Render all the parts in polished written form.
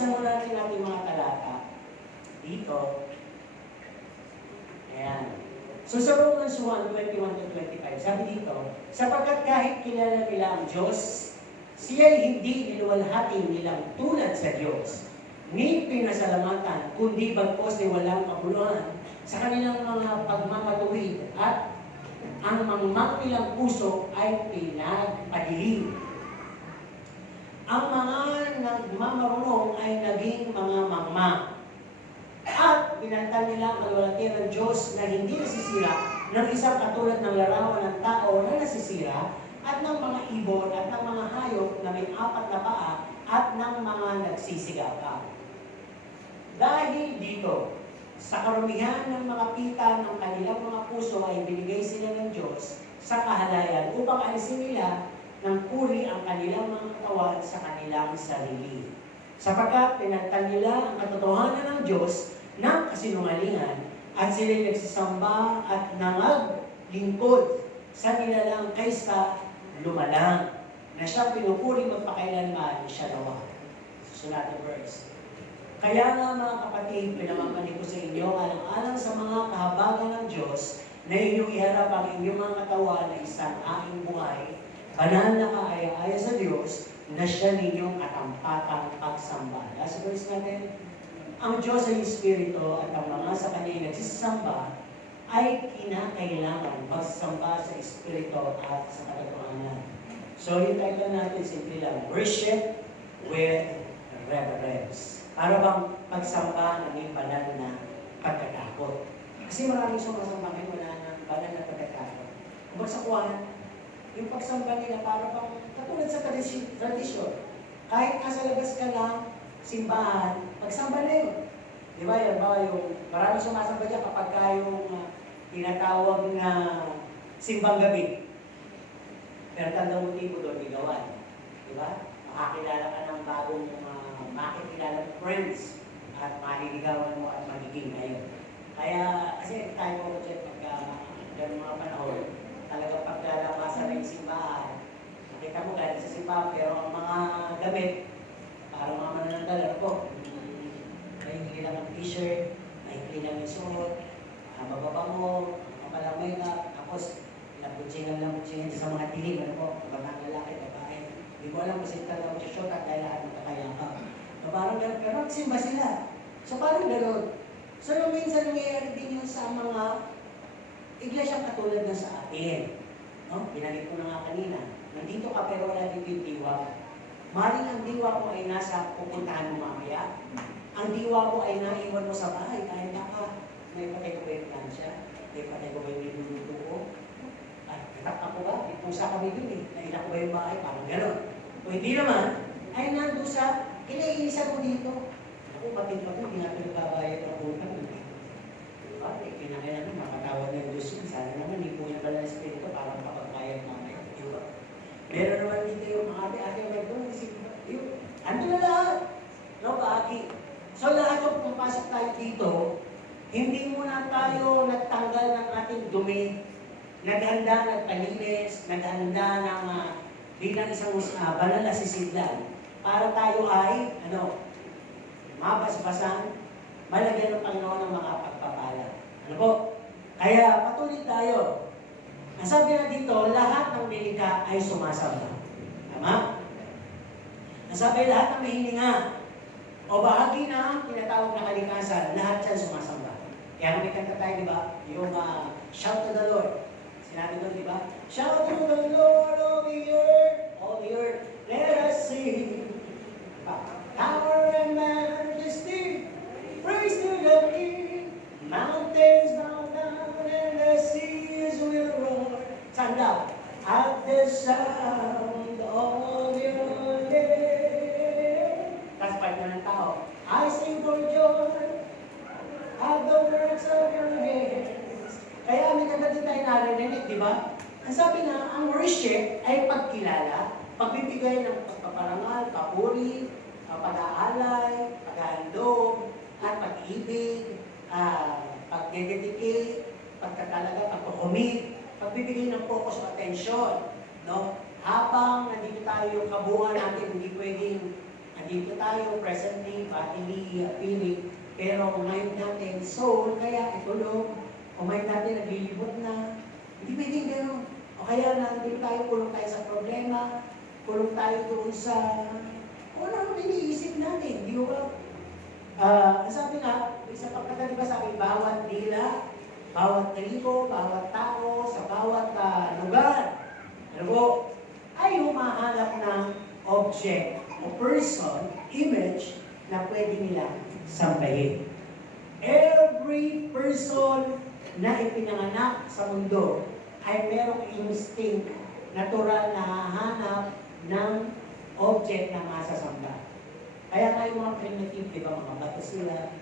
buksan mo natin natin mga talata dito. Ayan. So sa Romans 1:21-25, sabi dito, sapagkat kahit kilala nila ang Diyos, siya'y hindi niluwalhati nilang tulad sa Diyos, ni pinasalamatan, kundi bagpos ni walang kabuluhan sa kanilang mga pagmamatuwid at ang mangmang nilang puso ay pinagpadilim. Ang mga nagmamarunong ay naging mga mangmang. At binantan nila ang kalwalhatian ng Diyos na hindi nasisira ng isang katulad ng larawan ng tao na nasisira at ng mga ibon at ng mga hayop na may 4 na paa at ng mga nagsisigaw. Dahil dito, sa karumihan ng mga pita ng kanilang mga puso ay binigay sila ng Diyos sa kahalayan upang alisin nila ng puri ang kanilang mga katawan sa kanilang sarili. Sapagkat pinagtan nila ang katotohanan ng Diyos ng kasinungalingan at sila'y nagsisamba at nangaglingkod sa nilalang kaysa lumalang na siya pinupuri magpakailanman siya nawa. Susunod na verse. Kaya nga mga kapatid, pinamamanig ko sa inyo alang-alang sa mga kahabagan ng Diyos na inyong iharap ang inyong mga katawan na isang aking buhay, banal na kaaya-aya sa Diyos na siya ninyong katampatang pagsamba. Last verse natin. Ang Diyos ay Espiritu at ang mga sa Kanya nagsisamba ay kinakailangan magsamba sa Espiritu at sa katotohanan. So yung title natin, simple lang, worship with reverence. Para bang pagsamba ng yung banal na pagkatakot. Kasi maraming sumasamba ngayon wala ng banal na pagkatakot. Kung sa kuwan, yung pagsamba nila para bang katulad sa tradisyon. Kahit nasa labas ka lang, simbahan, pagsamba na yun. Di ba? Yan ba yung maraming sumasamba dyan kapag yung tinatawag na simbang gabi. Pero tanda motibo doon, ligawan. Di ba? Makakilala ka ng bagong makikilala ng friends at maliligawan mo at magiging ngayon. Kaya, kasi tayo ko dyan pagka ganun mga panahon, talaga paglalamasan na yung simbahan, nakita mo galing sa simbahan, pero ang mga gamit, parang mga mananandal, ano po, naikli lang ang t-shirt, naikli lang yung suot, mababango, mapalang makeup, tapos labutsingan sa mga tiling, ano po, mga lalaki, babae. Hindi ko alam kung sino lang siya shot at dahil lahat magkakaya ka. Parang gano'n, pero nagsimba sila. So parang gano'n. So yung minsan nangyayari din yun sa mga iglesyang katulad na sa atin. No? Binalik ko na nga kanina. Nandito ka pero wala dito yung diwa. Maring ang diwa mo ay nasa pupuntahan mo mamaya. Ang diwa mo ay naiwan mo sa bahay. Kahit ka, may patay ko ba yung plansya? May patay ko ba yung niluluto ko? Ay, natak ako ba? Ipusa kami dun eh. Nailak ko ba yung bahay? Parang gano'n. O hindi naman, ay nandun sa kinaiinisan mo dito. Ako, batid pa ko, hindi natin nagbabayad ng utang. Bakit? Kinakailangan makatawad ng Diyos yun. Sana naman, hindi po yung pala Espiritu para makapagbayad mamaya. Diba? Meron naman dito yung mga ate-ate na doon. Ando na lahat. No, Paaki? So lahat yung pumapasok tayo dito, hindi muna tayo nagtanggal ng ating dumi. Naghanda, nagpalinis, naghanda ng bilang isang banal na sisidlan. Para tayo ay, mabasbasan, malagyan ng Panginoon ng mga pagpapala. Ano po? Kaya patuloy tayo. Ang sabi na dito, lahat ng nilikha ay sumasamba. Tama? Ang sabi, lahat ng may hininga o bahagi na tinatawag na kalikasan, lahat yan sumasamba. Kaya may kanta tayo, di ba? Yung shout to the Lord. Sinabi doon, di ba? Shout to the Lord, all the earth, let us sing. Power and majesty, praise to the King. Mountains bow down and the seas will roar. Saan daw? At the sound of your name. Tapos part na ng tao. I sing for joy at the works of your hands. Kaya may kanta din tayo narinig, di ba? Ang sabi nga, ang worship ay pagkilala, pagbibigay ng pagpaparangal, papuri, pag-aalay, pag-ahandog, at pag-ibig, pag-dedicate, pagkatalaga, pag-commit, pagbibigay ng focus o attention. No? Habang nandito tayo yung kabuuan natin, hindi pwedeng andito tayo, presently, bodily, spirit, pero kung mind natin, soul, kaya itulog, kung mind natin naglilibot na, hindi pwedeng gano'n. O kaya nandito tayo, kulong tayo sa problema, kulong tayo doon sa, kung ano iniisip natin, di ba? Sabi nga, isa pagkata, di ba sabi, bawat dila, bawat tribo, bawat tao, sa bawat lugar, ano po, ay humahanap ng object o person, image, na pwede nilang sambahin. Every person na ipinanganak sa mundo ay merong instinct, natural na hahanap ng object na masasamba. Kaya tayo mga primitive, di ba, mga bato sila,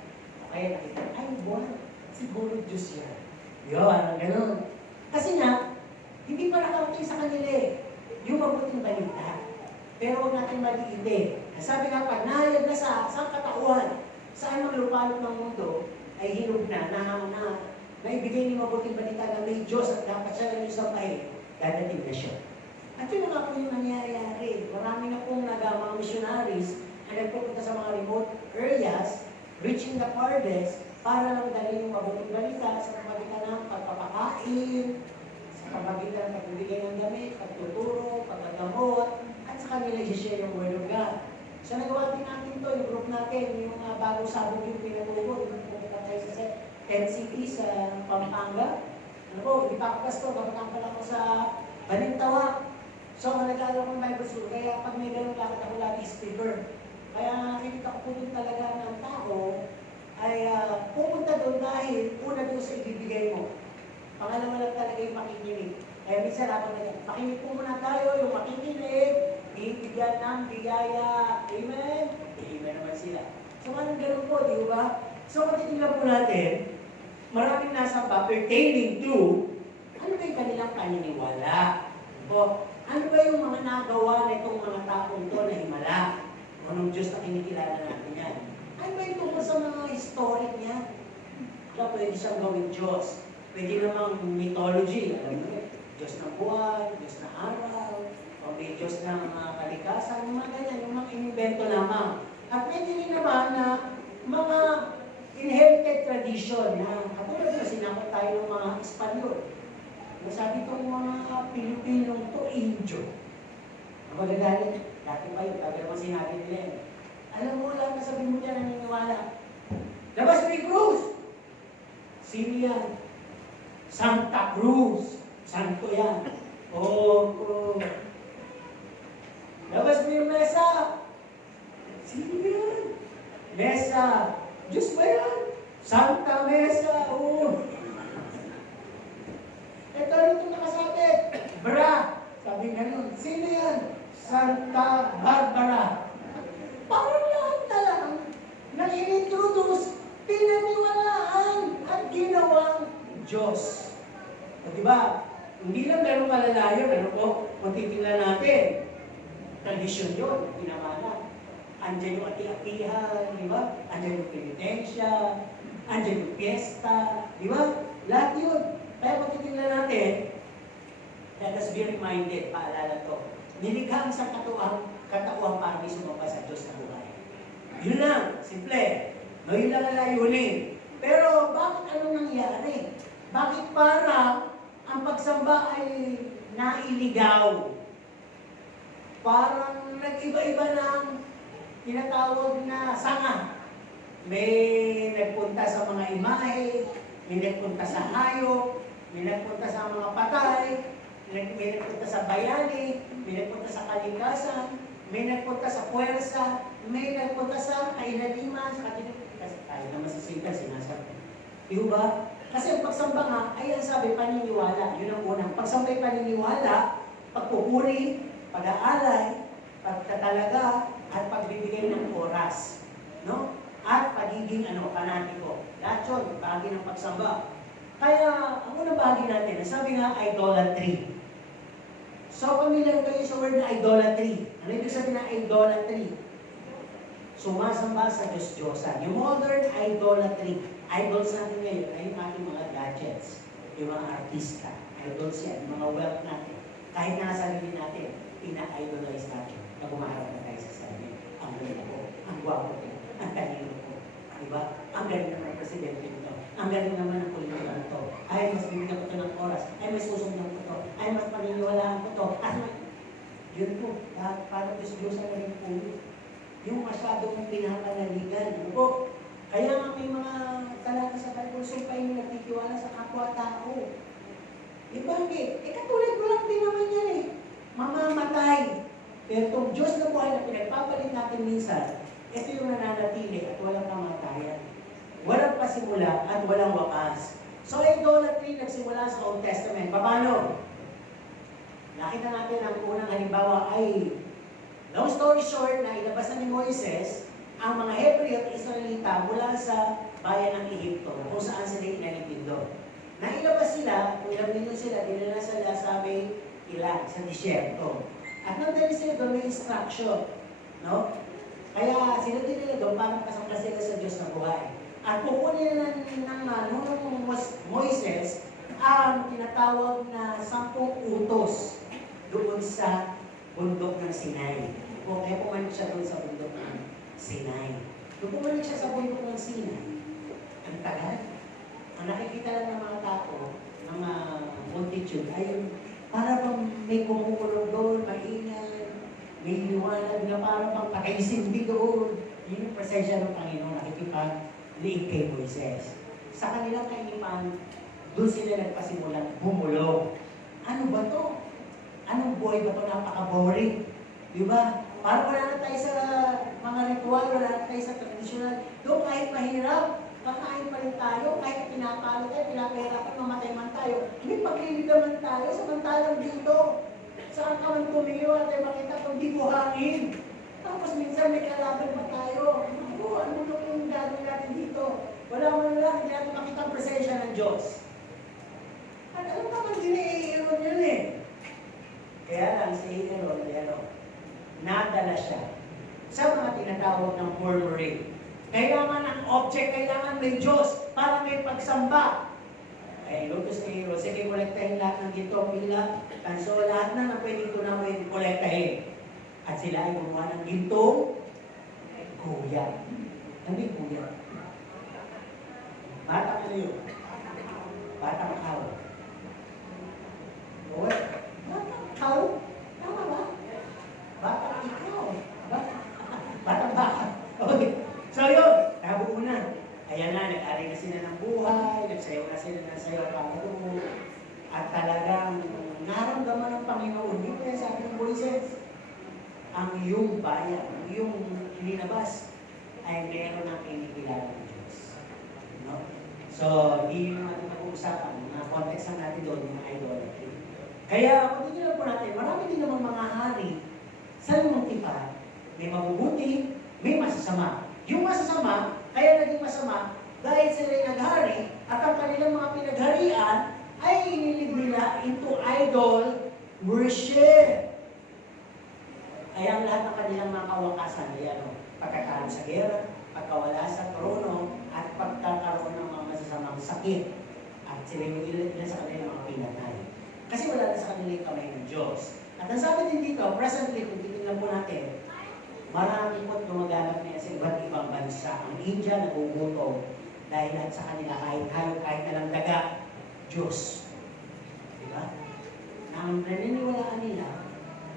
o kaya nakita, ay, buwan, siguro Diyos yan. Yun, ganun. Kasi nga, hindi pa nakarating sa kanila yung mabuting balita. Pero huwag natin maliitin. Sabi nga, pag nahayag na sa katauhan, saan ang lupalot ng mundo, ay hinog na naibigay ni mabuting balita na may Diyos at dapat siya lang yung sambahin, dadating na siya. At yun nga po yung nangyayari. Marami na pong mga missionaries na nagpupunta sa mga remote areas, reaching the farthest, para lang dalhin yung mabuting balita sa pamagitan ng pagpapakain, sa pamagitan ng pagbibigay ng damit, pagtuturo, pagkagamot, at sa kanila i-share yung Word of God. So nagawa din natin to, yung group natin, yung bagong sabog yung pinatubo, yung pumunta tayo sa 10 cities sa Pampanga. Ano po, hindi pa ako pastor, kapag ako sa Balintawa. So nag-aaral ko ng Bible school, kaya pag may ganun lakad ako lagi speaker. Kaya nakikita ko po din talaga ng tao ay pupunta doon dahil una doon sa ibibigay mo. Pangalawa lang talaga yung makikinig. Kaya minsan habang makinig po muna tayo, yung makikinig, bibigyan ng bigaya. Amen? Amen naman sila. So anong ganun po, di ba? So kung titignan po natin, maraming nasamba pertaining to ano ba yung kanilang paniniwala. O, ano ba yung mga nagawa nitong mga taong to na himala? Anong Diyos na kinikilala natin yan? Ano ba yung tungkol sa mga historic niya? Kaya pwede siyang gawin Diyos. Pwede namang mythology. Alam mo yun? Diyos ng buwan, Diyos ng araw, o may Diyos ng kalikasan, yung mga ganyan, yung mga inimbento lamang. At pwede rin naman na mga inherited tradition na katulad na sinakot tayo ng mga Espanyol. Nasabi itong mga Pilipinong to Indio. Ang magagalit, dati pa yun, tabi naman sinabi nila yun. Alam mo, lahat na sabihin mo dyan, naniniwala. Labas may Cruz! Sino yan? Santa Cruz! Santo yan. Oh. Labas mo yung mesa! Sino yan? Mesa! Diyos ba yan? Santa Mesa! Oh. Ito rin itong nakasabit. Bra! Sabi ganun. Sino yan? Santa Barbara. Parang lahat na lang na in-introduce, pinaniwalaan at ginawang Diyos. O diba? Hindi lang ganun kalala yun. Ano po? Kung titingnan natin, tradisyon yun. Pinamana. Andiyan yung ati-atihan. Diba? Andiyan yung penitensya. Andiyan yung fiesta. Diba? Lahat yun. Kaya kung titingnan natin, let us be reminded, paalala to, nilikha ang isang katauhan para may sumamba sa Diyos na buhay. Yun lang, simple. No, yun lang ang layunin. Pero bakit anong nangyari? Bakit parang ang pagsamba ay nailigaw? Parang nag-iba-iba ng tinatawag na sanga. May nagpunta sa mga imahe, may nagpunta sa hayop, may nagpunta sa mga patay, may nagpunta sa bayani, may nagpunta sa kalikasan, may nagpunta sa puwersa, may nagpunta sa kainaliman, sa katiliman. Kasi tayo naman sa sita, sinasabi. Di ba? Kasi ang pagsamba nga, ay ang sabi, paniniwala. Yun ang unang. Pagsamba ay paniniwala, pagpupuri, pag-aalay, pagtatalaga, at pagbibigay ng oras. No? At pagiging panatiko. Lahat yun, bahagi ng pagsamba. Kaya, ang unang bahagi natin, sabi nga, idolatry. So, pamilyar kayo sa word na idolatry. Ano ibig sabihin na idolatry? Sumasamba sa Diyos-Diyosan. Yung modern idolatry, idols natin ngayon ay yung ating mga gadgets, yung mga artista. Idols yan, yung mga wealth natin. Kahit nasa sarili natin, ina-idolize natin na bumaharap na tayo sa sarili. Ang galing ko, ang gwapo ko, ang talino ko. Diba? Ang galing naman ng presidente nito. Ang galing naman ng kulituran ito. Ay, mas bibigyan ko ito ng oras. Ay, mas susundan ko ito. Ay, mas paniniwalaan ko ito. At yun po, parang Diyos-Diyos ang naging po. Yung masyadong pinapanaligan. Ano po? Kaya nga may mga talata sa Bible, sumpay yung nagtitiwala sa kapwa-tao. Bakit? Katulad ko lang din naman yan eh. Mamamatay. Pero itong Diyos na buhay na pinagpapalit natin minsan, ito yung nananatili at walang kamatayan. Walang pasimula at walang wakas. So, idolatry nagsimula sa Old Testament. Paano? Nakita natin ang unang halimbawa ay, long story short, na ilabas na ni Moises ang mga Hebreo at Israelita mula sa bayan ng Egypto, kung saan sila inalipid doon. Nailabas sila, kung ilang minuto sila, dinala sila sa may ilan, sa disyerto. At nandali sila doon, may instruction. No? Kaya sila din nila doon, parang kasangka sila sa Diyos na buhay. At kukunin nila ng Moises ang tinatawag na 10 utos doon sa bundok ng Sinai. Kaya pumanik siya doon sa bundok ng Sinai. Doon pumanik siya sa bundok ng Sinai. Ang tagal. Ang nakikita lang ng mga tao, ng multitude, ay para bang may kumukulong doon, maingay, may liwanag na para bang pakaisindi doon. Yun yung presensya ng Panginoon, nakikipag-liig kay Moises. Sa kanilang kainipan, doon sila nagpasimulang bumulong. Ano ba to? Anong buhay ba ito? Napaka-boring. Di ba? Parang wala na tayo sa mga ritual, wala na tayo sa traditional. Doon kahit mahirap, kakain pa rin tayo, kahit pinapalo tayo, pinapahirapan, mamatay man tayo. Hindi pagliligaman tayo, samantalang dito. Saan ka man tumiyo at ay makita kung di buhangin. Tapos minsan may kalaban pa tayo. Ano yung gagawin natin dito? Wala man lang, hindi natin makita ang presensya ng Diyos. At alam naman din Aaron yun eh. Kaya lang si Aaron, nadala siya sa mga tinatawag ng murmuring. Kailangan ang object, kailangan may Diyos para may pagsamba. Ay, lutos ni Aaron, sige, kolektahin lahat ng ginto, pila, tanso, lahat na pwedeng tunawin, kolektahin. At sila ay gumawa ng gintong kuya. Ano yung kuya? Bata ka yun. Bata makaw. What? Batang ikaw? Tama ba? Batang ikaw. Batang baka. Okay. So yun, nabuo na. Ayan na, nag-ari na sila ng buhay, nagsayaw na sila ng sayaw pangatumo. At talagang naramdaman ng Panginoon, hindi ko yan sabi ng Moises, ang iyong bayan, ang iyong linabas, ay meron ng kinikilala ng Diyos. No? So, hindi naman natin mag-uusapan. Mga context lang natin doon, mga idolatry. Kaya, kung titignan po natin, marami din naman mga hari sa lumang tipan, may mabubuti, may masasama. Yung masasama, kaya naging masama, dahil sila'y naghari, at ang kanilang mga pinagharian ay inilib nila into idol worship. Kaya ang lahat ng kanilang mga kawakasan ay pagkakaroon sa gera, pagkawala sa trono, at pagkakaroon ng mga masasamang sakit. At sila yung ilan sa kanilang mga pinatay. Kasi wala na sa kanila yung kamay ng Diyos. At ang sabi din dito, presently, kung titignan po natin, marami po gumaganap niya sa iba't ibang bansa. Ang India nagugutom dahil lahat sa kanila kahit hayop, kahit nalang daga, Diyos. Diba? Nang naniniwalaan nila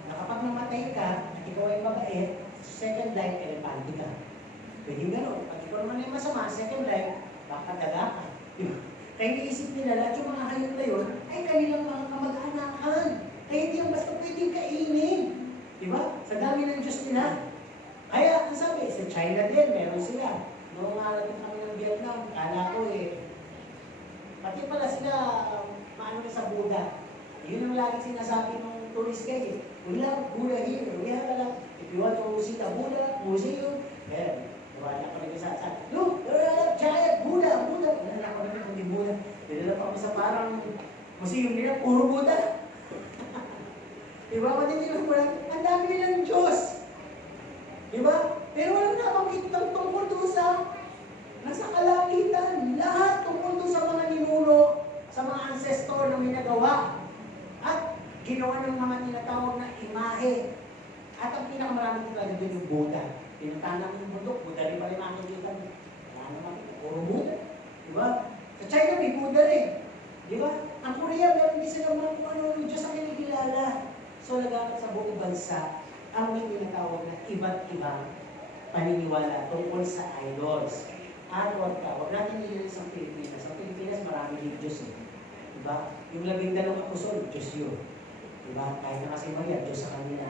na kapag namatay ka at ikaw ay mabait, second life, elepante ka. Pwede gano'n. Pag ikaw naman ay masama, second life, baka daga ka. Diba? Kaya iniisip nila lahat yung mga hayop na yun ay kanilang mga kamag-anakan. Kaya hindi yung basta pwedeng kainin. Diba? Sa dami ng Diyos nila. Kaya, ang sabi, sa China din, meron sila. Noong arating kami ng Vietnam, kala ko pati pala sila, maano na sa Buddha. Yun ang lagi sinasabi ng tourist guide. We love Buddha here. We have a lot. If you want to see the Buddha museum, there. Wala ko rin sa look, there are giant Buddha. Wala ko rin kung di Buddha. Dila pa kami sa parang museum nila, puro Buddha. Diba? Matitilang mo lang, ang dami nilang Diyos. Diba? Pero walang nabanggit ng tungkol doon sa nasa kalangitan. Lahat tungkol doon sa mga ninuno, sa mga ancestor na may nagawa. At ginawa ng mga tinatawag na imahe. At ang pinakamarami talaga doon yung Buddha. Pinuntahan ng bundok, Buddha rin pala makikita mo. Wala naman, puro Buddha. Diba? Sa China may Buddha rin. Diba? Ang Korea, meron din sila mga kung ano yung Diyos ang kinikilala. So, lagamit sa buong bansa, ang may tinatawag na iba't ibang paniniwala tungkol sa idols. At huwag natin nililis sa Pilipinas. Sa Pilipinas, marami din Diyos eh. Diba? Yung 12 apostol, Diyos yun. Diba? Kahit na kasi Maria, Diyos sa kanila.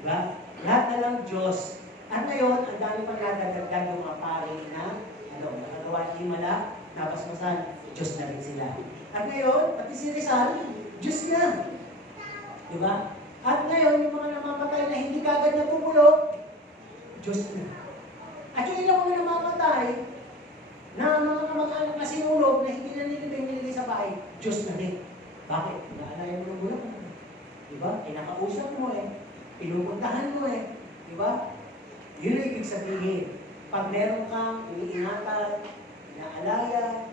Diba? Lahat na lang Diyos. At ngayon, ang dami pang nadadagdag yung mga pari na nakagawa ng himala, napasmasan, Diyos na rin sila. At ngayon, pati si Rizal, Diyos na. Diba? At ngayon, yung mga namamatay na hindi kagad natubulog, Diyos na. At yung ilang mga namamatay, na mga kamag-anak na sinulog na hindi na nilibay sa bahay, Diyos na rin. Bakit? Naalala mo ng bulan. Diba? Kinakausap mo eh. Pinupuntahan mo eh. Diba? Yun ang ibig sabihin. Pag meron kang iniingatan, inaalaya,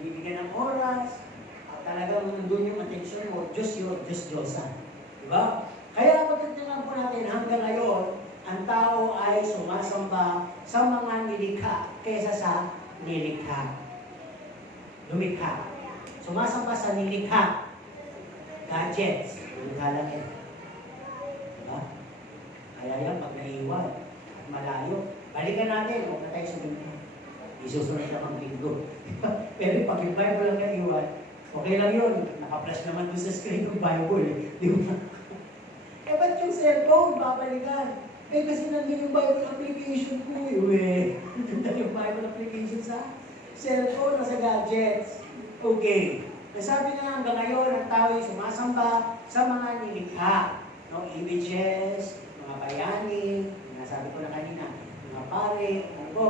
binibigyan ng oras, at talagang nandun yung atensyon mo, Diyos yun, Diyos-Diyosan. Diba? Kaya pagkatingan po natin hanggang ngayon, ang tao ay sumasamba sa mga nilikha kaysa sa nilikha. Lumikha. Sumasamba sa nilikha. Gadgets. Lumikha lang yan. Diba? Kaya yan, pag naiwan at malayo, balikan natin, huwag na tayo sumimpa. Isusunod na ang linggo. Pero pag yung Bible lang naiwan, okay lang yun. Naka-flash naman doon sa screen ng Bible. Di ba? Eh, ba't yung cellphone, babalikan? Eh, kasi nandun yung Bible application ko eh. Nandun yung Bible application sa cellphone, nasa gadgets. Okay. Nasabi na hanggang ngayon, ang tao ay sumasamba sa mga nilikha. No? Images, mga bayani, nasabi ko na kanina, mga pare, ano po.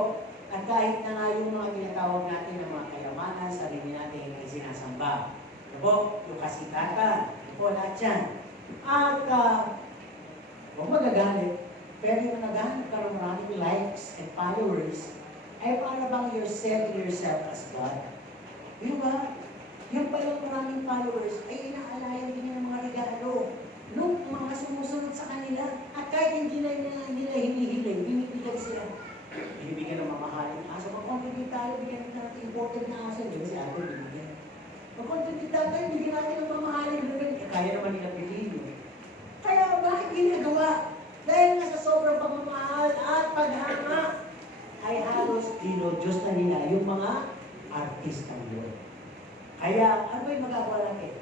At kahit na nga yung mga tinatawag natin ng mga kayamanan, sarili natin ay sinasamba. Ano po? Yung kasikatan. Ano po? Lahat yan. At, huwag magagalit. Pero yung naghahanap ka ng maraming likes and followers, ay para bang you're setting yourself as God? Di ba? Yung palang maraming followers, ay inaalayan din ng mga regalo nung mga sumusunod sa kanila. At kahit hindi na nila hinihiling, binibigyan sila. Binibigyan ng mamahaling aso. Mag-contribute tayo, bigyan natin imported na aso. Di ba si Ate binibigyan? Mag-contribute tayo, bigyan natin ng mamahaling lugar. Kaya naman nila piliin. Kaya bakit ginagawa? Dahil nga sa sobrang pagmamahal at paghanga, ay halos Diyos na nila yung mga artistang yun. Kaya, ano yung magagawa natin?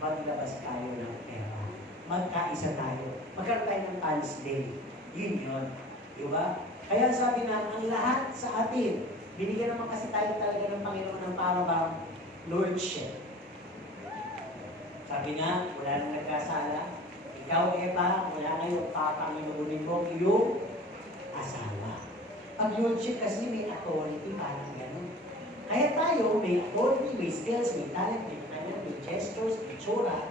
Maglabas tayo ng pera. Magkaisa tayo. Magkaroon tayo ng Pants Day. Yun yun. Diba? Kaya sabi nga, ang lahat sa atin, binigyan naman kasi tayo talaga ng Panginoon ng parang Lordship. Sabi nga, wala nang nagkasala. Ikaw, Eva, mula ngayon, papanginuunin mo iyong asawa. Pag Lordship kasi may authority, parang gano'n. Kaya tayo, may authority, may skills, may talent, may gestures, may tsura.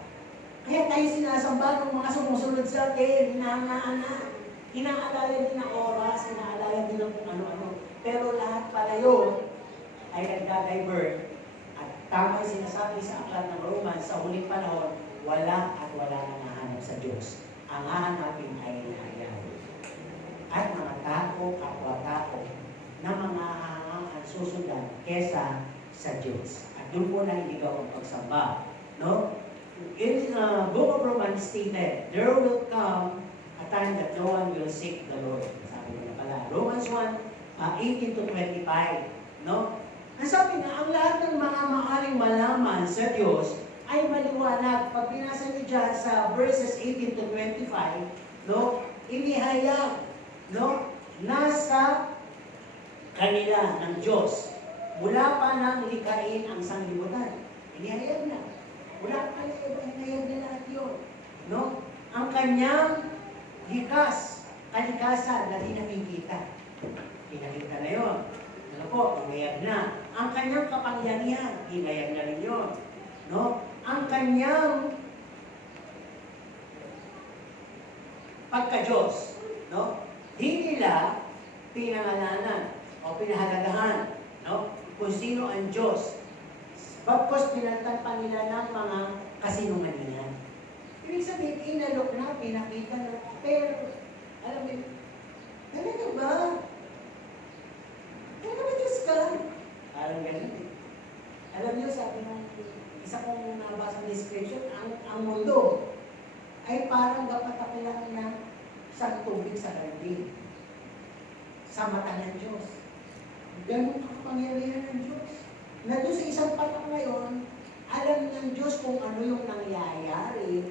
Kaya tayo sinasamba ng mga sumusunod sa atin, hinahangaan na. Inaalala din ng oras, inaalala din ng ano-ano. Pero lahat pala yun ay nagda-divert. At tama yung sinasabi sa aklat ng Romans, sa huling panahon, wala at wala nang hahanap sa Diyos. Ang hahanapin ay ayaw. At mga tao, kapwa-tao, na mga hahangaan susundan kesa sa Diyos. At doon po naliligaw ang pagsamba. No? In the book of Romans stated, there will come a time that no one will seek the Lord. Sabi ko na pala. Romans 1:18 to 25. No? Ang sabi nga, ang lahat ng mga maaaring malaman sa Diyos ay maliwanag. Pag binasa niyo dyan sa verses 18 to 25, no? Inihayag, no? Nasa kanila ng Diyos. Mula pa nang likain ang sanglibutan. Inihayag na. Wala pa na iba, inihayag na lahat yun. No? Ang kanyang likas, kalikasan na di nakikita. Pinakita na yun. Ano po, inayag na. Ang kanyang kapangyarihan, inayag na rin yun. No? Ang kanyang pagka-Diyos, no? Di nila pinangalanan o pinahalagahan, no? Kung sino ang Diyos. Pagkos pinagtagpan nila ng mga kasinungalingan. Ibig sabihin, inalok na, pinakita na, pero, alam mo, Talaga ba? Talaga ba Diyos ka? Parang ganun eh. Alam niyo, sabi ng isa kong nabasa description, ang mundo ay parang gapatakilan na sa tubig sa hardin. Sa mata ng Diyos. Ganun kapangyarihan ng Diyos. Na doon sa isang patak ngayon, alam ng Diyos kung ano yung nangyayari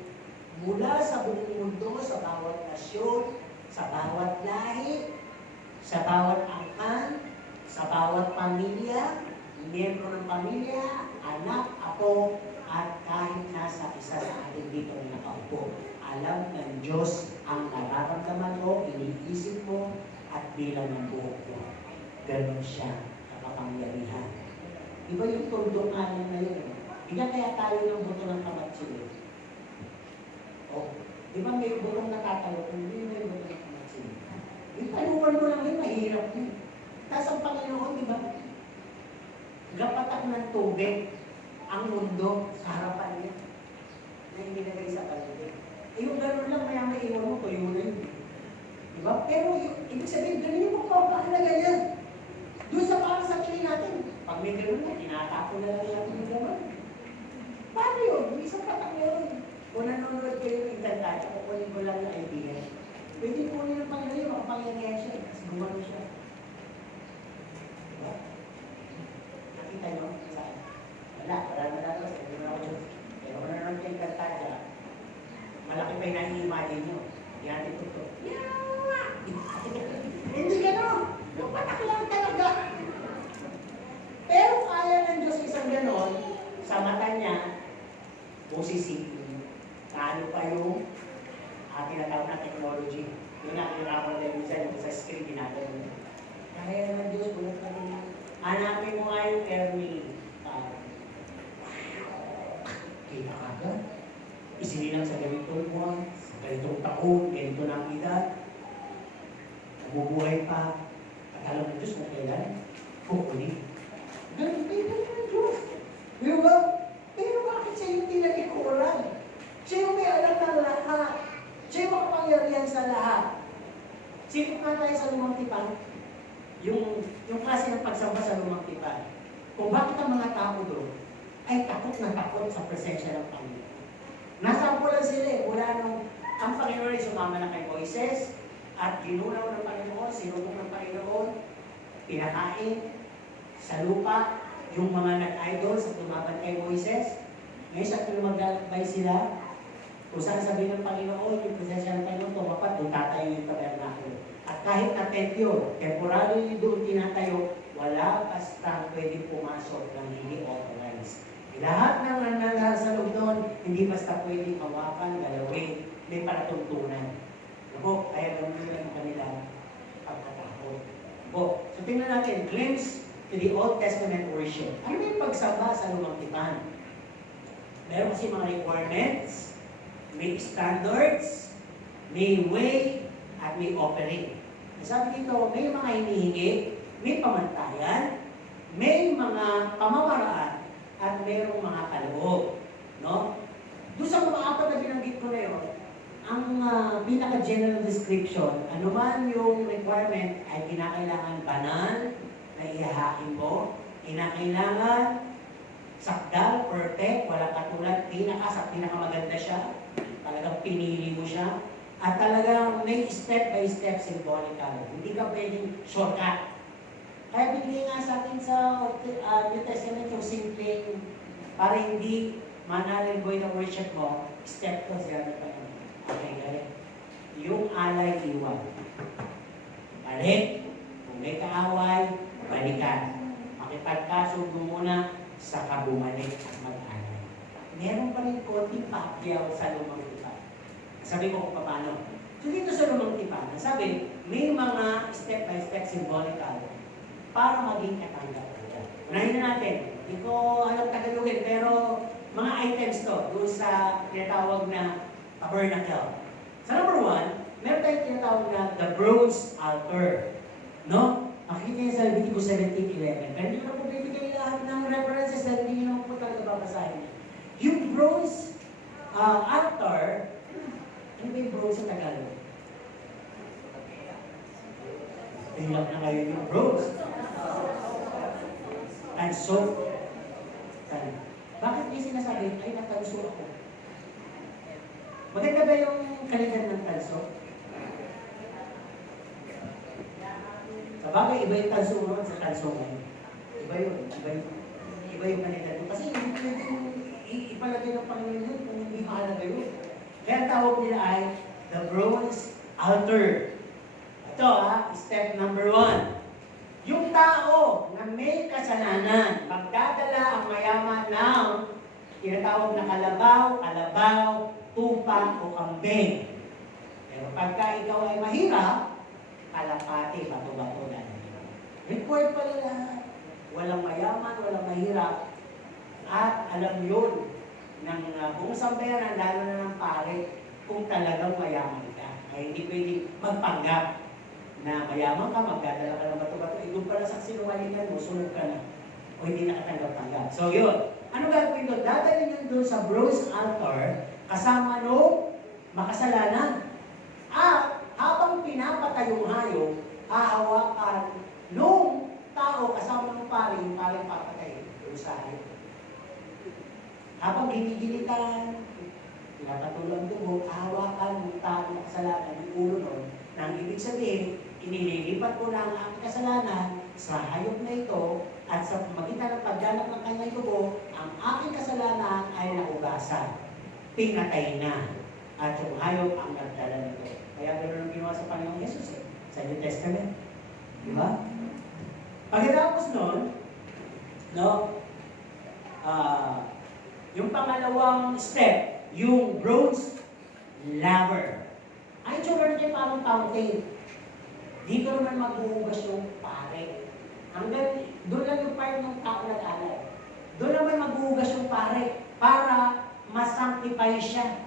mula sa buong mundo, sa bawat nasyon, sa bawat lahi, sa bawat angkan, sa bawat pamilya, miyembro ng pamilya, anak, apo, at kahit nasa isa sa atin dito na nakaupo. Alam ng Diyos ang nararamdaman mo, iniisip mo, at bilang ng buhok mo. Ganon siya, nakapangyarihan. Iba yung tundong alam na yun. Bigyan kaya tayo ng buto ng kamatsili. O, di ba may butong natatalo? Hindi may buto ng kamatsili. Italuan mo lang yun, mahirap yun. Tapos ang Panginoon, di ba? Gapatak ng tubig ang mundo sa harapan niya na inilagay sa paligid. Eh yung gano'n lang, maya may iwan mo, tuyo na yun. Diba? Pero ibig sabihin, gano'n yung magpapahalaga niya. Doon sa para sa tingin natin, pag may gano'n na, tinatako na lang natin yung gano'n. Paano yun? Yung isang patak yun. Kung nanonood kayo ng internet, kukunin ko lang yung idea. Pwede kunin ng Panginoon yung makapangyarihan siya. Kasi gumano siya. Diba? Nakita nyo? Saan? Wala na lang. Sabi mo ako Diyos. Pero kung nanonood kayo ng internet, malaki pa yung nai-imagine nyo. Yan ito to. Hindi gano'n. Yung patak lang talaga. Pero kaya ng Diyos isang gano'n, sa mata niya, musisipin. Paano pa yung tinatawag na technology. Yung nakikita din minsan yung sa screen ginagano. Kaya ng Diyos, bulat na rin. Hanapin mo nga yung Ernie. Kita ka agad. Isinilang sa ganitong buwan, sa ganitong taon, ganito na ang edad. Nabubuhay pa. At alam ng Diyos kung kailan, kukunin. Ganun ng Diyos. Di ba? Pero bakit siya yung tinag-ikuran? Siya yung may alam ng lahat. Siya yung makapangyarihan sa lahat. Sino nga tayo sa Lumang Tipan? Yung klase ng pagsamba sa Lumang Tipan. Kung bakit ang mga tao doon ay takot na takot sa presensya ng Panginoon. Nasa lang sila eh. Mula nung ang Panginoon ay sumama na kay Moises at ginunaw ng Panginoon, sinubok ng Panginoon, pinakain sa lupa yung mga nag-idol sa tumaban kay Moises. Ngayon sa maglalakbay sila, kung saan sabihin ng Panginoon, yung presensya ng Panginoon, tumapat, doon tatayo yung tabernakulo. At kahit na tempyo, temporary doon tinatayo, wala basta pwede pumasok ng hindi authorized. Lahat ng nangyayari sa loob doon, hindi basta pwede hawakan, galawin, may palatuntunan. Ako, kaya gano'n nila yung kanilang pagkatakot. So tingnan natin, glimpse to the Old Testament worship. Ano yung pagsamba sa Lumang Tipan? Meron kasi mga requirements, may standards, may way, at may offering. Sabi dito, may mga hinihingi, may pamantayan, may mga pamamaraan, at mayroong mga kaloob. No? Doon sa mga apat na binanggit ko na yun, ang pinaka-general description, anuman yung requirement ay kinakailangan banal na ihahain mo, kinakailangan sakdal, perfect, walang katulad, sa pinakamaganda siya, talagang pinili mo siya, at talagang may step-by-step symbolical. Hindi ka pwedeng shortcut. Kaya bigli nga sa atin sa New Testament yung simpleng para hindi manalilboy na worship mo, step ko siya na Panginoon. Okay, galing. Yung alay iwan. Balik. Kung may kaaway, balikan. Makipagkasundo muna, saka bumalik at mag-alay. Meron pa rin konting pakyaw sa Lumang Tipan. Sabi ko kung paano. So dito sa Lumang Tipan, sabi, may mga step-by-step symbolical para maging katanggap-tanggap. Unahin na natin. Hindi ko alam Tagalogin, pero mga items to doon sa tinatawag na tabernacle. Sa number 1, meron tayong tinatawag na the bronze altar. No? Makikita niya sa Leviticus 17:11. Pero hindi ko na po bibigay lahat ng references dahil hindi nyo po talaga babasahin. Yung bronze altar, ano ba yung bronze sa Tagalog? ngayon yung bros. Tanso. Bakit niya sinasabi, ay natanso ako? Maganda ba yung kalidad ng tanso? Sa bagay, iba yung tanso noon sa tanso ngayon. Iba yun. Iba yung kalidad mo. Kasi hindi pwedeng ipalagay ng Panginoon yun kung hindi mahalaga yun. Kaya tawag nila ay the bronze altar. Ito step number 1. Yung tao na may kasalanan, magdadala ang mayaman ng tinatawag na kalabaw, tupa o kambing. Pero pagka ikaw ay mahirap, kalapati, bato-bato na. Required pala lahat. Walang mayaman, walang mahirap. At alam yun ng buong sambayanan, lalo na ng pare, kung talagang mayaman ka. Ay hindi pwedeng magpanggap na mayaman ka, magdadala ka ng bato-bato, doon pala sa sinungalingan mo, sunod ka na. O hindi nakatanggap-tanggap. So yun. Ano gagawin doon? Dadalhin yun doon sa bronze altar kasama no makasalanan. At habang pinapatay yung hayop, hahawakan nung tao kasama ng pare, yung pare papatay doon sa hayop. Habang ginigilitan, pinapatulang dugo, hahawakan ng tao makasalanan, yung ulo nun, nang ibig sabihin, inililipat ko na ang aking kasalanan sa hayop na ito at sa magitan ng pagganap ng kanyang dugo, ang aking kasalanan ay naugasan. Pinatay na. At yung hayop ang nagdala nito. Kaya ganoon ang ginawa sa Panginoong Yesus sa New Testament. Di ba? Pagkatapos nun, yung pangalawang step, yung bronze laver. Ay, tsura na parang fountain. Di ko naman maghuhugas yung pare. Hanggang doon lang yung part ng tao nag-alay. Doon naman maghuhugas yung pare para masanctify siya.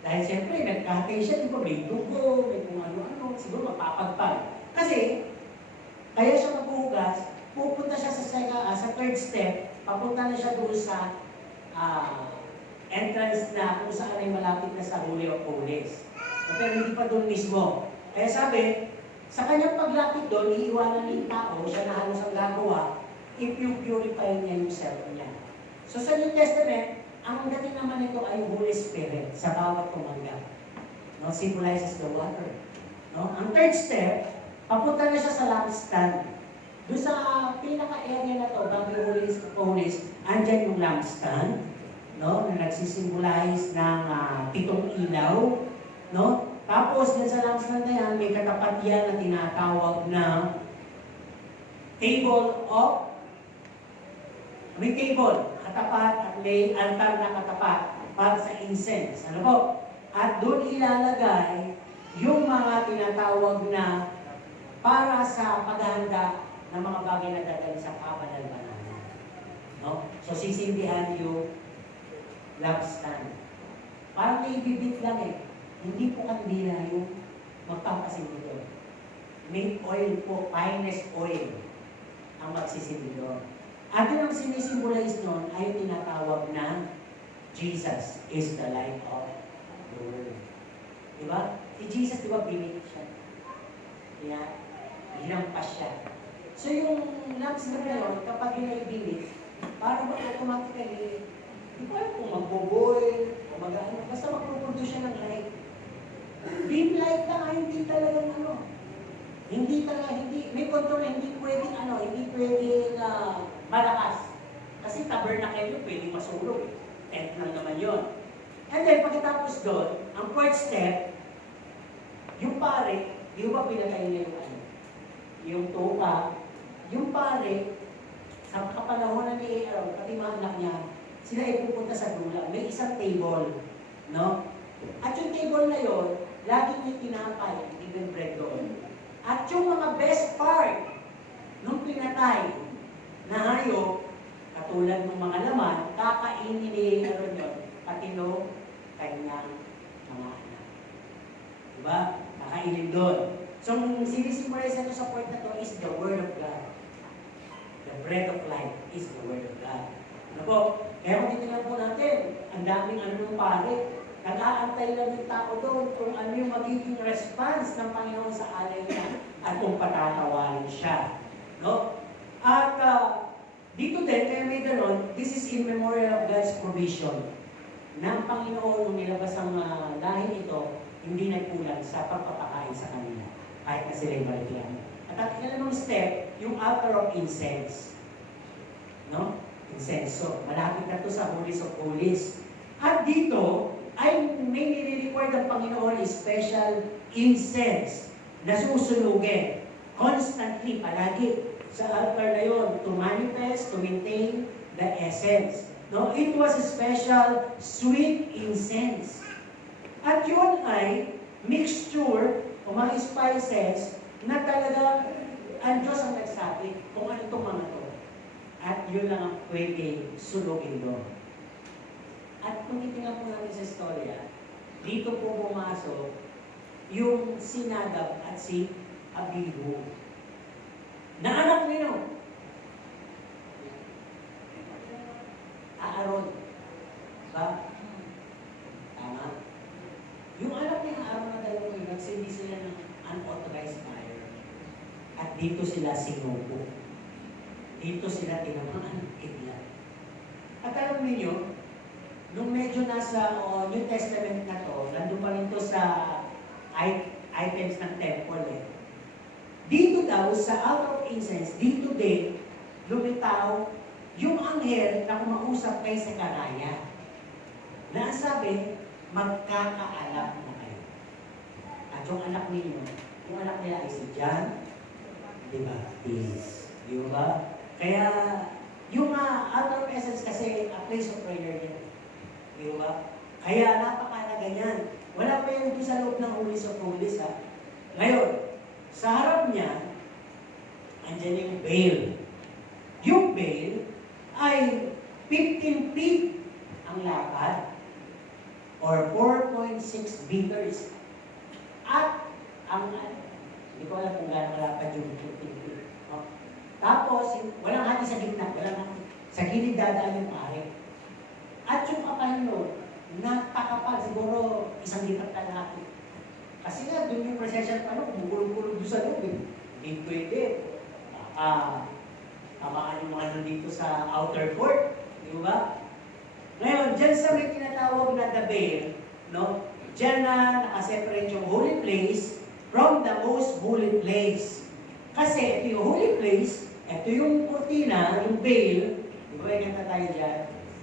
Dahil siyempre, nagkatay siya, di ba? May dugo, may kung ano-ano, siguro mapapagpag. Kasi, kaya siya maghuhugas, pupunta siya sa third step, papunta na siya doon sa entrance na kung saan ay malapit na sa Holy of Holies. Pero hindi pa doon mismo. Kaya sabi, sa kanyang paglapit doon, iiwanan ng tao, siya na halos ang gagawa, if you purify niya yung self niya. So sa New Testament, ang dating naman ito ay Holy Spirit sa bawat tumanggap. No? Symbolizes the water. No? Ang third step, papunta na siya sa lampstand. Doon sa pinaka-area na to, bago yung Holies, andyan yung lampstand, no? Na nagsisimbolize ng 7 ilaw. No? Tapos, dyan sa lampstand na yan, may katapat yan na tinatawag na may table, katapat at may altar na katapat para sa incense. Ano po? At doon ilalagay yung mga tinatawag na para sa paghahanda ng mga bagay na dadalhin sa kabanal-banal. No? So, sisindihan yung lampstand. Parang may ibibit lang Hindi po kandila yung magpapasindi doon. May oil po, finest oil ang magsisindi doon. At yun ang sinisimbolize noon ay tinatawag na Jesus is the light of the world. Diba? Si Jesus, diba, binit siya. Yeah. Hinampas siya. So yung lampstand na yun, kapag yun ay binit, parang automatically, di ba kung magbo-boil, o mag-ano, basta magpuproduce siya ng light. Dim light lang, hindi talagang may control na hindi pwedeng malakas. Kasi tabernacle yun, pwedeng masulog. Tent lang naman yun. And then, pagkatapos doon, ang fourth step, yung pare, di ba pinatay niya yung tupa, yung pare, sa kapanahonan ni Aaron, pati mga anak niya, sila ay pupunta sa dula. May isang table, no? At yung table na yon, laging may tinapay, even bread doon. At yung mga best part nung pinatay na hayop, katulad ng mga laman, kakainin ni Aaron yun, pati no kanyang mga anak. Diba? Kakainin doon. So, sinisimulize ito sa point na to is the Word of God. The bread of life is the Word of God. Ano po? Kaya kung titignan po natin, ang daming ng pare, nag-aantay lang yung tao doon kung ano yung magiging response ng Panginoon sa alay niya. at kung patatawarin siya. No? At dito din, kaya may ganon, this is in memorial of God's provision. Ng Panginoon, nung nilabas ang lahi ito, hindi nagkulang sa pagpapakain sa kanila, kahit na sila'y maligyan. At ang ikalimang step, yung altar of incense. No? Incense. Malapit na to sa Holies of Holies. At dito, ay may nire-require ng Panginoon special incense na susunugin constantly, palagi sa altar na yun to manifest, to maintain the essence. No? It was a special sweet incense. At yun ay mixture o mga spices na talaga ang Diyos ang nagsabi kung ano itong mga to. At yun lang ang pwede sunugin doon. At kung titingnan po natin sa istorya, dito po pumasok yung si Nadab at si Abihu. Na anak nino? Aaron. Ba? Tama? Yung anak ni Aaron na dalawang yun, nagsindi sila ng unauthorized fire. At dito sila sinubo. Dito sila tinamaan ng kidlat. At alam niyo, nung medyo nasa New Testament na to, nandun pa rin to sa items ng temple eh. Dito daw, sa altar of incense, dito din, lumitaw yung anghel na kumausap kay Sekaraya. Na ang sabi, magkakaanak na kayo. At yung anak ninyo, yung anak nila ay si John the Baptist. Di ba? Kaya, yung altar of incense kasi, a place of prayer yan. Di ba? Kaya napakalaga yan. Wala pa yan doon sa loob ng Holies of Holies, ha? Ngayon, sa harap niya, andyan yung veil. Yung veil ay 15 feet ang lapad or 4.6 meters. At ang, hindi ko alam kung gano'ng kalapad yung 15 feet. No? Tapos, walang hati sa gitna, walang hati. Sa gilid dadaan yung pare. At yung kapal nun, napakapal, siguro isang lipat kalahati. Kasi nga, doon yung procession pa nun, bumulong-bulong doon sa loob. Hindi pwede. Tamaan yung mga nandito sa outer court. Di ba? Ngayon, dyan sa may tinatawag na the veil, no? Dyan na nakaseparate yung holy place from the most holy place. Kasi ito yung holy place, ito yung kurtina, yung veil. Di ba yung kanta tayo dyan?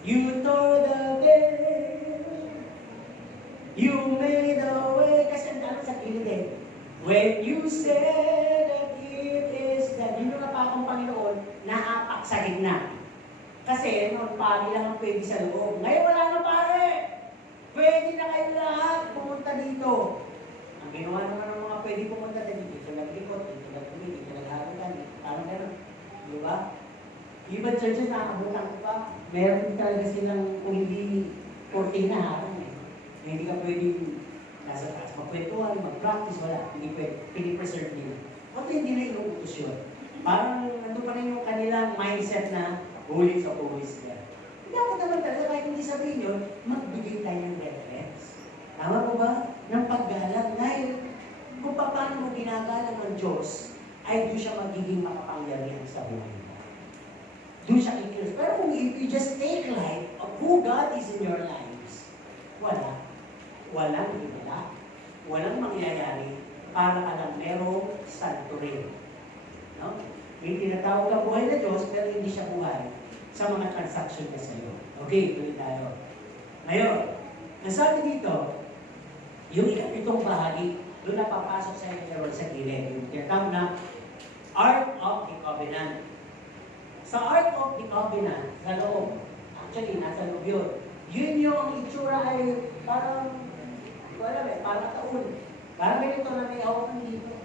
You tore the veil, you made a way. Kasi ang dami sa kilid eh. When you said that it is that, yun yung napakong Panginoon, naapak sa gitna. Kasi noon, pari lang ang pwede sa loob. Ngayon wala na pare! Pwede na kayo lahat pumunta dito. Ang ginawa naman ng mga pwede pumunta dito naglikot, dito nagpili, dito nagharutan, parang gano'n. Di ba? Ibang churches nakabutan ko pa. Meron talaga silang kung hindi 14 na harang eh. Hindi ka pwedeng nasa taas magkwentuhan, mag-practice, wala. Hindi pwede. Pinipreserve nila. At hindi na inuutos yun. Parang nandun pa rin yung kanilang mindset na holies of holies there. Dapat naman talaga kahit hindi sabihin yun, magbigay tayo ng reference. Tama po ba? Ng paggalang. Dahil kung paano mo ginagalang ng Diyos, ay doon siya magiging makapangyarihan sa buhay mo. Doon siya kikilos. Pero kung if you just take light of who God is in your lives, wala. Walang himala. Walang mangyayari para ka lang merong santo rin. No? Yung tinatawag ka buhay na Diyos, pero hindi siya buhay sa mga transaction na sa'yo. Okay, tuloy tayo. Ngayon, nasabi dito, yung ikapitong bahagi, doon na papasok sa inyo sa gilid. Yung tinatawag na Ark of the Covenant. Sa Ark of the Covenant, sa loob, actually, nasa loob yun. Yun yung itsura ay parang, wala parang taon. Parang ganito na may awakan dito.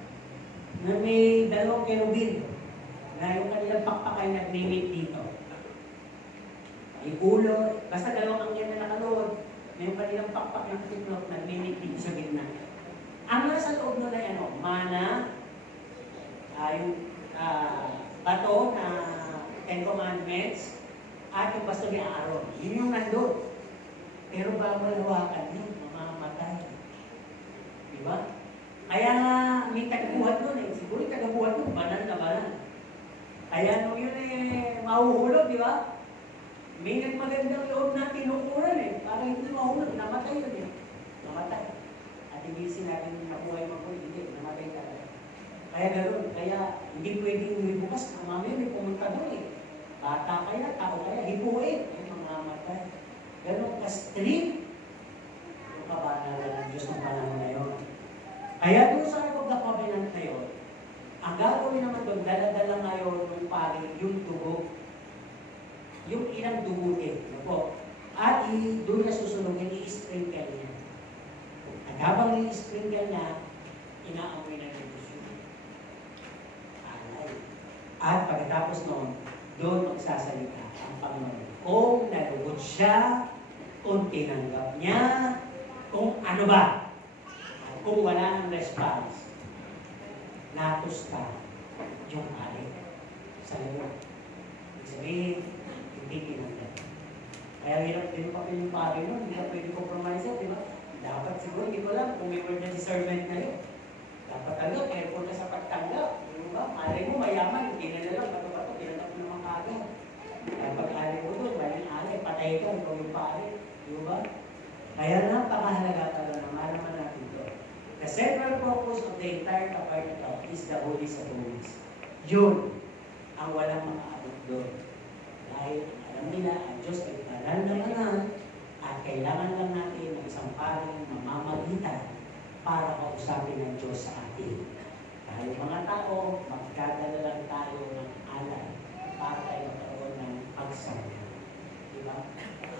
Na may dalawang kerubin. Na yung kanilang pakpak ay nag-mimit dito. May ulo, basta dalawang angyan na nakalood. Na yung kanilang pakpak ng tiklop nag-mimit dito sa gitna. Ang nasa loob nun ay ano, mana, yung bato na Ten Commandments, at yung basto ni Aaron. Yun yung nandun. Pero bawal hawakan yun, mamamatay. Diba? Kaya nga, may tagbuhat nun eh. Si siguro yung tagabuhat mo, banal na banal. Kaya nung yun mahuhulog, di ba? May nagmagandang loob na tinukuran para hindi mahulog, namatay yun namatay. At hindi sinabing nabuhay mo po, hindi, namatay talaga. Kaya ganoon, kaya hindi pwedeng bukas, mamaya may pumunta doon Bata kaya, tao kaya, hipuin, mamamatay. Ganoon ka-strict yung kabanalan ng Diyos ng panahon na yun. Kaya doon sa Ark of the Covenant na yun, ang gagawin naman doon, dala-dala ngayon ng pari, yung dugo. Yung ilang dugo At doon na susunugin, i-sprinkle niya. At habang i-sprinkle niya, inaamoy na ng Diyos yun. Alay. At pagkatapos noon, doon magsasalita ang Panginoon. Kung nalugod siya, kung tinanggap niya, kung ano ba. At kung wala ng response, natusta yung pari sa loob. Ibig sabihin, hindi tinanggap. Kaya hirap din pa yung pari nun, hindi ka pwede compromise, di ba? Dapat siguro, hindi ko lang, kung may word na discernment na yun. Dapat ano, careful ka sa pagtanggap. Di ba? Mali mo, mayaman, hindi na lang, bato-bato, tinanggap mo naman kagad. Kaya pag-ali mo doon, maling ali, patay ka, ikaw yung pari. Di ba? Kaya napakahalaga talaga na malaman natin ito. The central purpose of the entire tabernacle is the Holies of Holies. Yun ang walang makaabot doon. Dahil alam nila, ang Diyos ay banal na banal at kailangan lang natin ng isang paring mamamagitan para kausapin ng Diyos sa atin. Dahil mga tao, magkadala lang tayo ng alay para tayo magkaroon ng pagsamba. Diba?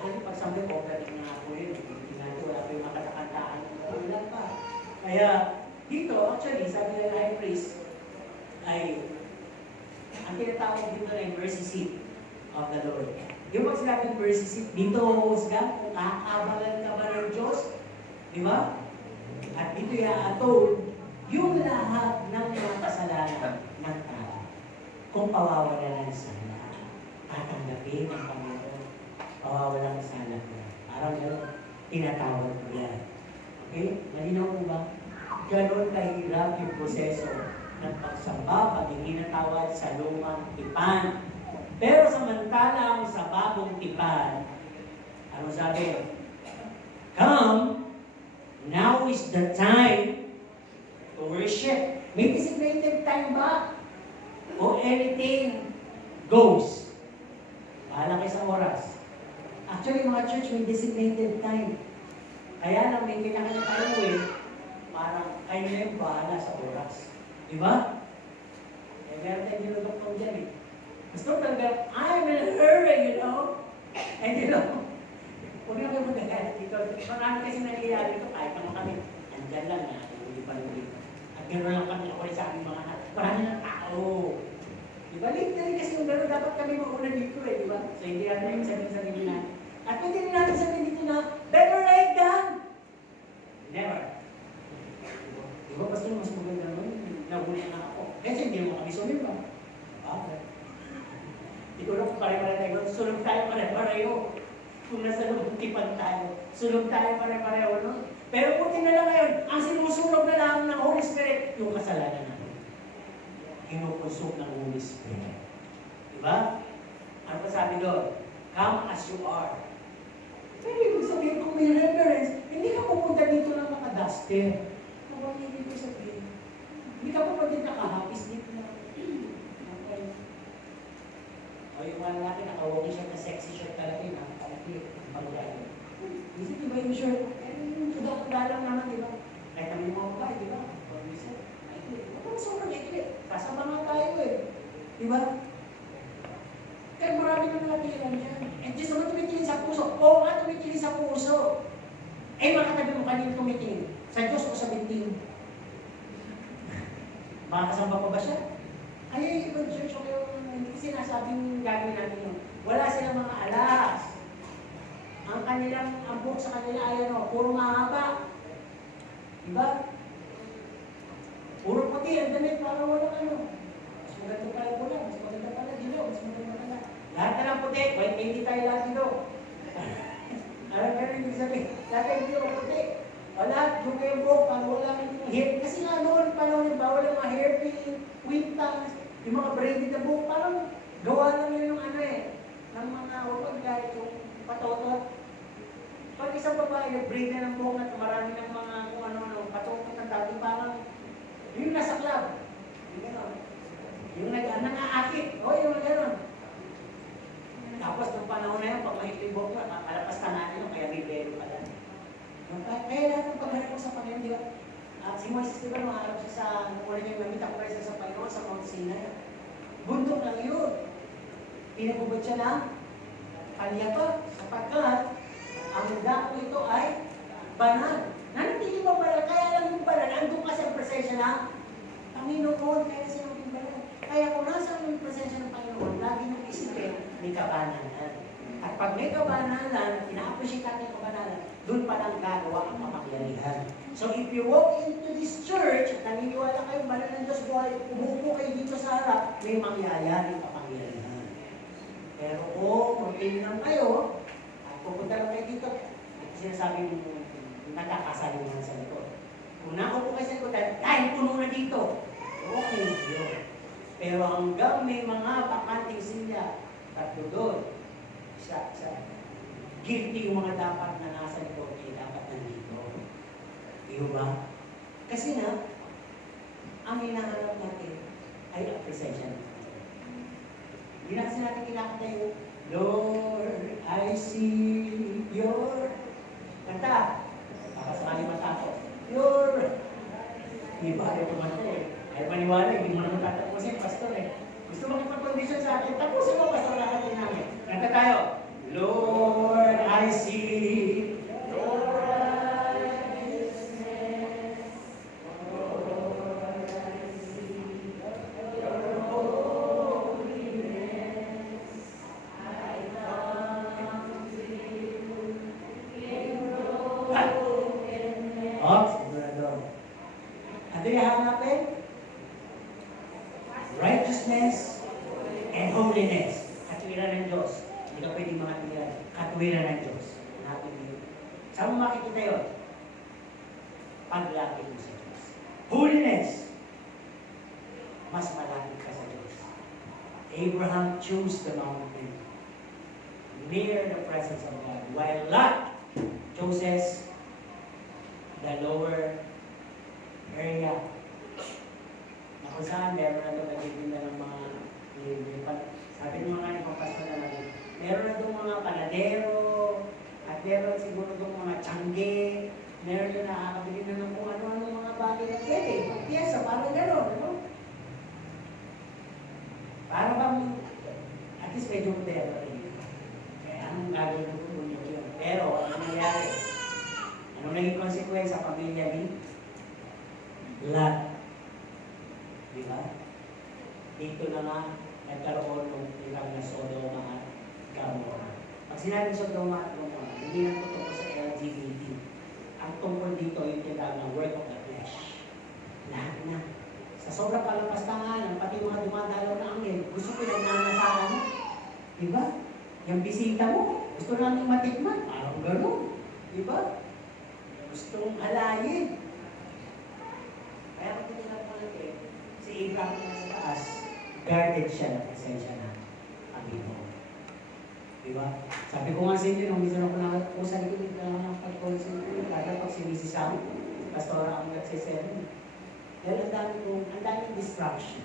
Ano pagsamba, offering nga po yun. Hindi natin wala pa yung makatakantaan. Wala pa. Kaya dito, actually, sabi ng high priest, ay ang tinatawag dito na yung mercy seat of the Lord. Yung pag sinabing mercy seat, dito husga, kung kakabalan ka ba ng Diyos, di ba? At dito i-atone yung lahat ng mga kasalanan ng tao. Kung pawawalan ng sala, tatanggapin ang Panginoon. Pawawalan ng sala niya. Parang gano'n, tinatawag mo yan. Okay? Malinaw mo ba? Ganon kahirap yung proseso ng pagsamba, paghingi ng tawad sa lumang tipan. Pero samantalang sa bagong tipan, ano sabi? Come, now is the time to worship. May designated time ba? O anything goes? Bahala kayo sa oras. Actually, mga church, may designated time. Kaya lang, may kinakanya tayo parang kayo na yung bahala sa oras. Di ba? Meron tayong ginudoktor dyan Gusto talaga, I'm in a hurry, you know? And you know, huwag na kayo magagalit dito. Marami kasi nangyayari dito, kahit naman kami, andyan lang na, hindi pa rin dito. At gano'n lang kami ako sa aming mga anak. Marami ng tao. Di ba? Literally kasi yung gano'n, dapat kami mauna dito di ba? So hindi natin yung sabihin natin. At pwede rin natin sabihin dito na, better late than never. Di ba? Basta mas maganda naman, nahuli na ako. Kasi hindi mo kami sumimba. Okay. Hindi ko lang kung pare-pare tayo. Sulog tayo pare-pareho. Kung nasa lubutipan tayo, sulog tayo pare-pareho nun. Pero puti na lang ngayon, ang sinusulog na lang ng Holy Spirit, yung kasalanan natin. Kinukonsult ng Holy Spirit. Diba? Ano pa sabi doon? Come as you are. Pero ibig sabihin, kung may reverence, hindi ka pupunta dito ng mga duster. Kung hindi ko sabihin, hindi ka pupunta nakahapis dito na. Okay. O yung wala natin, nakawagi siya na sexy shirt talaga yun. Nakakalik, pag-gano. Isip, di ba yung shirt? Sudak-dalang naman, di ba? Kahit naman yung mga babae, di ba? O isa, huwag mo sobrang ikli. Kasama nga tayo Di ba? Kaya marami naman natin yan. And Diyos naman tumitingin sa puso. Oo nga, tumitingin sa puso. Eh, makatabi mo kanina tumitingin. Sa Diyos o sa binting? Makakasamba pa ba siya? Ay, ibang church o kayo, hindi sinasabing gagawin natin yun. Wala silang mga alas. Ang kanilang, ang book sa kanila ay puro mahaba. Diba? Puro puti, ang damit, para walang Mas maganda pala pula, mas maganda pala dilo, mas maganda pala. Lahat na lang puti, white painting tayo lahat dito. Alam ka rin, ibig sabihin, lahat tayo dito puti. Wala, yung kayo buhok, para wala yung hair. Kasi nga noon, panahon, bawal ang mga hairpin, wintang, yung mga braided na buhok, parang gawa lang yun yung ano eh, ng mga upag dahil yung patotot. Pag isang babae, nag-braid na ng buhok at marami ng mga kung ano, patotot ng dati, parang yung nasa club. Yung gano'n. Yung nang-aakit. O, yung gano'n. Tapos, nung panahon na yun, pag maikling buhok mo, nakalapas ka natin yun, kaya may belo ka lang. Kaya lahat ng pagharap ko sa Panginoon, di ba? Si Moises, di ba, maharap siya sa, wala niyang mamita ko sa Panginoon, sa Mount Sinai. Bundok lang yun. Pinagubot siya ng kanyapa, sapagkat ang dako ito ay banal. Nanatili ba banal? Kaya lang yung banal, andun kasi ang presensya ng Panginoon, kaya sinabing banal. Kaya kung nasa yung presensya ng Panginoon, lagi nang isipin, may kabanalan. At pag may kabanalan, ina-appreciate natin yung kabanalan, doon pa lang gagawa ang makapangyarihan. So if you walk into this church, at naniniwala kayo, banal ng Diyos buhay, umupo kayo dito sa harap, may mangyayaring kapangyarihan. Pero kung mag-inom kayo, at pupunta lang kayo dito, sinasabi mo, nakakasalingan sa likod. Kung nakaupo kayo sa likod, dahil puno na dito, okay na yun. Pero hanggang may mga bakanting silya, tatlo doon, guilty yung mga dapat na nasa likod, dapat nandito. Iyo ba? Kasi na, ang hinahanap natin ay ang presensya ng Panginoon. Hindi na kasi natin kinakanta yung Lord, I see your kanta. Pakasakali matapos. Your iba rin kumanta eh. Ay maniwala, hindi mo naman tatapusin, pastor eh. Gusto makipag-condition sa atin, tapusin mo, pastor natin namin. Kanta tayo. Lord, I see your righteousness. Lord, I see your holiness. I come to you in brokenness. Sigurado. Ano yung hanapin? Righteousness and holiness. Katwiran ng Diyos. Hindi ka pwede mga tiniran. Katwiran ng Diyos. Hanapin niyo. Saan mo makikita yun? Paglapit mo sa Diyos. Holiness. Mas malapit ka sa Diyos. Abraham chose the mountain near the presence of God, while Lot chooses the lower area. Na kung saan meron na doon nagtitinda ng mga sabi ng mga ipapasok na natin, meron na doon mga panadero, at meron siguro doon mga tiyangge, meron doon nakakabili na ng kung ano-ano mga bagay na pwede. Pagpiyesa, parang gano'n, ano? Para bang, at least medyo modero rin. Kaya anong gagawin ng tulong yun? Pero, ano nangyari? Anong naging konsekwensya sa pamilya ni Lot? Di ba? Dito na nga, nagkaroon ng ilang na Sodoma at Gomorrah. Pag sinabing Sodoma at Gomorrah, hindi lang tungkol sa LGBT. Ang tungkol dito yung tinatawag ng work of the flesh. Lahat na. Sa sobrang kalampastangan, pati mga dumadalaw na anghel, gusto ko nagnanasaan mo. Diba? Yung bisita mo, gusto namin matikman. Parang gano'n. Diba? Gustong halayin. Kaya kung tinatawag po natin, si Abraham na sa taas, guarded siya na presensya na Panginoon. Diba? Sabi ko nga sa inyo, nung minsan ako nakakusa dito, hindi na lang pag-consume. Kada pag si Mrs. Sam, pastora ako nagsisero. Dahil ang daming distraction.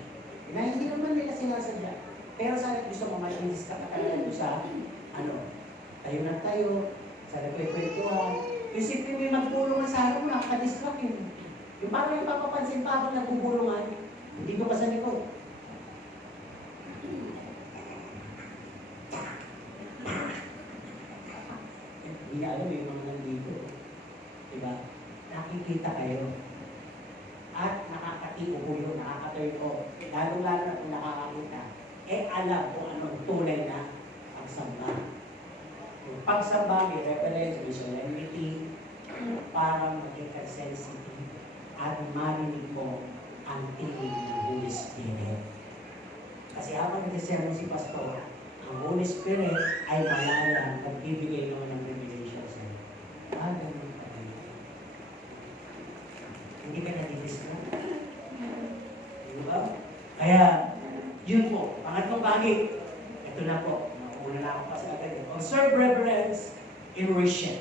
Na hindi naman nila sinasadya. Pero sana gusto mo mag-distract ka talaga doon sa, tayo na tayo, sa nagkwekwentuhan. Isipin mo yung magpulungan sa harap mo, nakaka-distract yun. Yung parang yung papapansin pa ako nagbubulungan, hindi ko pa sa likod. Hindi niya alam yung mga nandito. Diba? Nakikita kayo. At nakakatiulo, nakakatoy ko. Lalong-lalo na kung nakakakita, alam kung anong tunay na pagsamba. Yung pagsamba, may reference, may solemnity, parang maging sensitive at marinig ko ang tinig ng Holy Spirit. Kasi habang nag-sermon si Pastor, ang Holy Spirit ay malayang nagbibigay naman ng revelation sa'yo. Ganun pa rin. Lagi, ito na po, una na ako pa sa agad. Observe reverence in worship.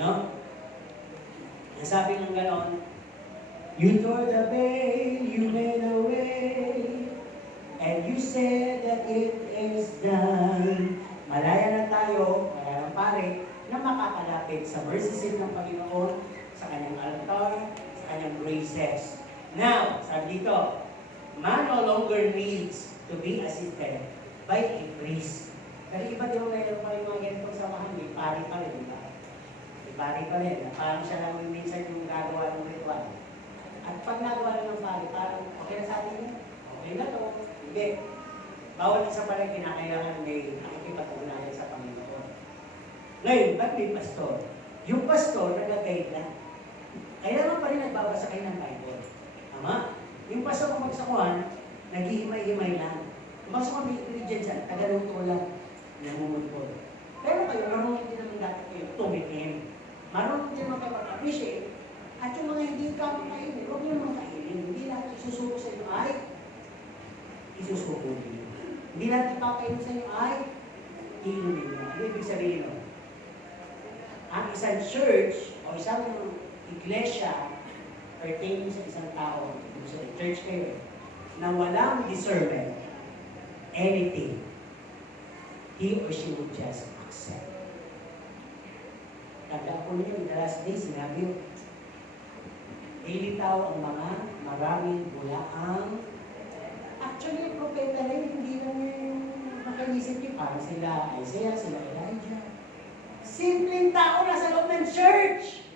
No? Ang sabi ng ganon, you tore the veil, you made a way, and you said that it is done. Malaya na tayo, malaya ng pare, na makakalapit sa mercy seat ng Panginoon, sa kanyang altar, sa kanyang graces. Now, sabi dito, man no longer needs to be assisted by a priest. Pero iba din mo mayroon pa rin mga ganitong samahan, may pari pa rin, di ba? May pari pa rin, na parang siya lang minsan yung gagawa ng ritual. At pag nagawa ng pari, parang okay na sa atin yun? Okay na to. Hindi. Bawal isa pa rin kinakailangan may nakikipag-ugnayan sa Panginoon. Ngayon, ba't may pastor? Yung pastor, nag-guide lang. Kailangan pa rin nagbabasa kayo ng Bible. Tama? Yung pastor kung magsakuhan, naghihimay-himay lang. Pumasok kami ingredient dyan, tagaluto lang, namumutpol. Pero kayo, marunong din naman dapat kayo tumikim. Marunong din naman kayo mag-appreciate. At yung mga hindi ka makainin, huwag nyo naman kainin. Hindi natin isusuko sa inyo ay isusuko din. Hindi natin ipakainin sa inyo ay iinumin nyo. Ano ibig sabihin nyo? Ang isang church o isang iglesia pertaining sa isang tao, sa church kayo, na walang discernment, anything, he or she would just accept. Tandaan ko niyo, in the last days, sinabi yun, ilitaw ang mga maraming bulaang. Actually, yung propeta rin, hindi lang yung makaisip niyo, parang sila Isaiah, sila Elijah. Simpleng tao nasa loob ng church.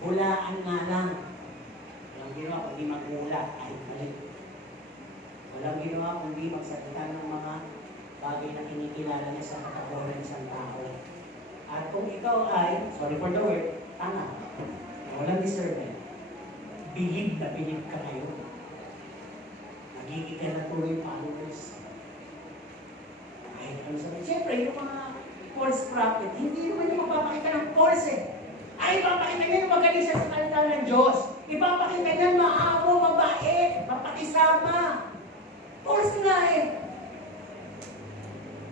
Bulaan nga lang. Walang ginawa kundi maghula kahit mali. Walang ginawa kundi magsalita ng mga bagay na kinikilala niya sa kategorya ng isang tao. At kung ikaw ay, sorry for the word, tanga. Walang discernment. Bilib na bilib ka kayo. Nagiging ka na tuloy followers. Kahit ano sabihin. Siyempre, yung mga false prophet, hindi naman yung mapapakita ng false eh. Ay, ipapakita niya yung magaling sa salita ng Diyos. Ipapakita niya maamo, mabait, mapakisama. False nga eh.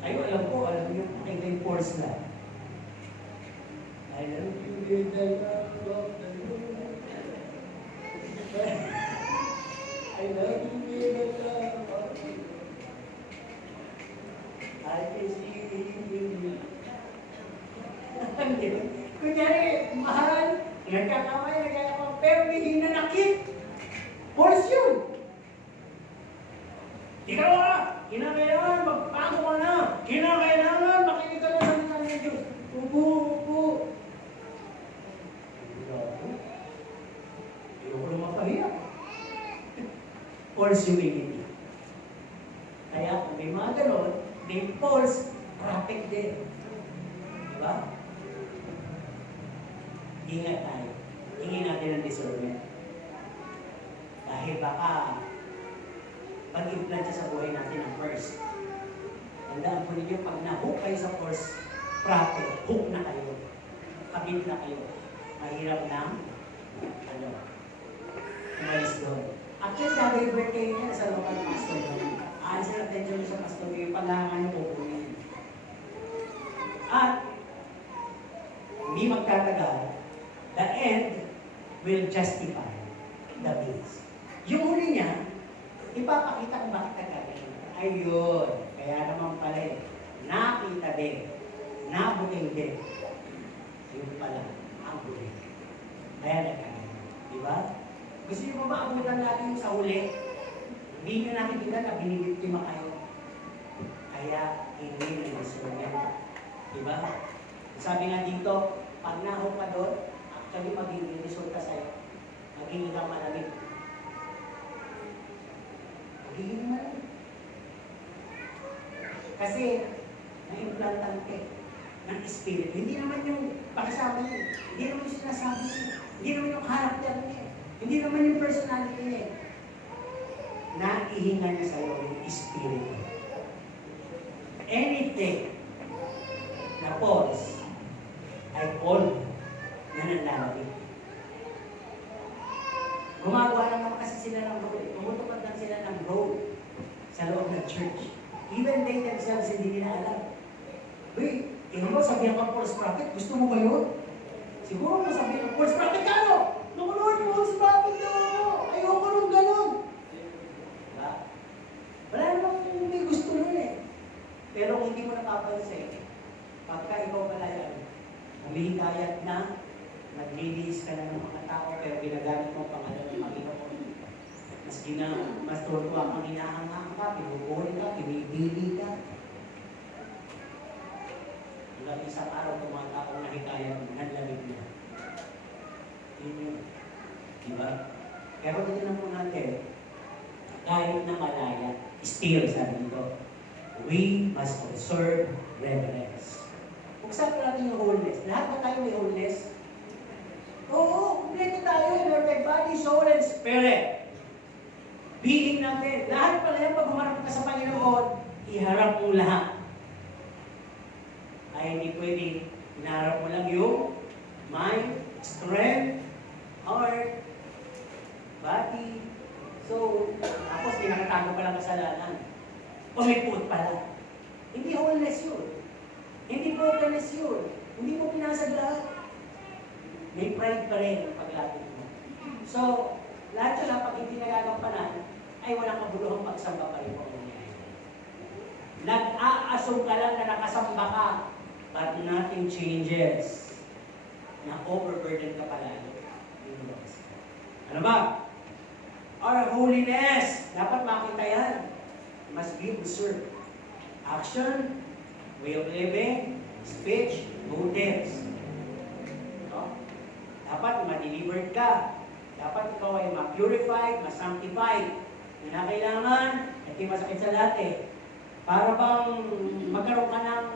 Kayo, alam niyo, pakita yung false na. I love you with the love of the Lord. I love you with the love of the Lord. I can see you. Kunyari, mahal, nagkakamay, pero may hinanakit. Force yun. Ikaw kinakailangan, magpago ka na. Kinakailangan, makinig ka na sa mga ng Diyos. Upo. Ayoko na mapahiya. False humility. Kaya kung may mga ganon, may false prophet din. Diba? Ingat tayo. Hingin natin ang discernment. Dahil baka mag-implant siya sa buhay natin ang first. Tandaan po ninyo, pag na-hook kayo sa first prophet, hook na kayo. Kabit na kayo. Mahirap na, umalis doon. Actually, dahil kayo niya sa local pastor doon. Aalis na attention sa pastor kayo, paghahangan po po niya. At, hindi magtatagal, the end will justify the means. Yung huli niya, ipapakita kung bakit nagkagaling. Ayun, kaya naman pala eh, nakita din, nabuting din. Yun pala, ang huli. Kaya nagkagaling. Diba? Gusto niyo ba maabutan natin sa huli? Hindi nyo nakikita na binibiktima kayo. Kaya, hindi na discernment. Diba? Sabi nga dito, pag naho pa doon, actually magiging resulta sa'yo. Magiging kang malamig. Magiging malamig. Kasi, na-implantan ka ng espiritu. Hindi naman yung pakisama niya. Hindi naman yung sinasabi niya. Hindi naman yung character niya. Hindi naman yung personality niya. Naihinga niya sa'yo yung espiritu. Anything na false ay all na nanlalabig. Gumagawa lang naman kasi sila ng road. Tumutupad lang sila ng road sa loob ng church. Even they themselves hindi nila alam. Uy, tingnan mo, sabihan ka false prophet, gusto mo ba yun? Siguro mo sabihin, false prophet ka ano? No, Lord, false prophet na ako. Ayoko nung ganun. Diba? Wala namang may gusto nun eh. Pero hindi mo napapansin, pagka ikaw pala yan, humihikayat na, naglilinis ka na ng mga tao, pero ginagamit mo ang pangalan ng Panginoon. Mas tuwa kang hinahangaan ka, pinubuhay ka, pinipili ka. Hanggang isang araw, itong mga taong nahikayat, nanlamig na. Yun yun. Diba? Pero tingnan po natin, kahit na malaya, still, sabi nito, we must observe reverence. Buksan po natin yung wholeness. Lahat ba tayo may wholeness? Oo, kompleto tayo in our body, soul, and spirit. Being natin. Lahat pala yan, pag humarap ka sa Panginoon, iharap mo lahat. Ay hindi pwede, inaharap mo lang yung mind, strength, heart, body. So, tapos pinakatago pa lang kasalanan. Pumiput pala. Hindi wholeness yun. Hindi brokenness yun. Hindi mo pinasag lahat. May pride pa rin ang paglapit mo. So, lahat yun pag hindi nagagampanan, ay walang kabuluhang pagsamba pa rin po ang nangyayari. Nag-a-assume ka lang na nakasamba ka, but nothing changes. Na overburden ka pala. Ano ba? Our holiness, dapat makita yan. Must be observed. Action, way of living, speech, motives. No? Dapat ma-delivered ka. Dapat ikaw ay ma-purified, ma-sanctified. Yun na kailangan, hindi masakit sa lahat eh. Para bang magkaroon ka ng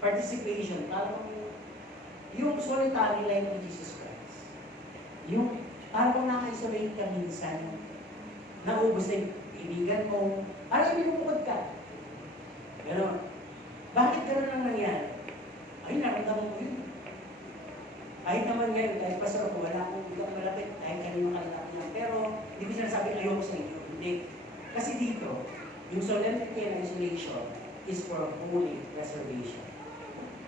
participation, parang yung solitary life ni Jesus Christ. Yung parang naka-isolate ka minsan, naubos na yung ibigan mo, parang binubukod ka. Ganon. Bakit ganon ang nangyari? Ay, naramdaman ko yun. Kahit naman ngayon, kahit pastor ko, wala akong hindi ako malapit, kahit kanino kalapit niya. Pero, hindi ko sinasabi, ayoko sa inyo. Hindi. Kasi dito, yung solemnity and isolation is for holy preservation.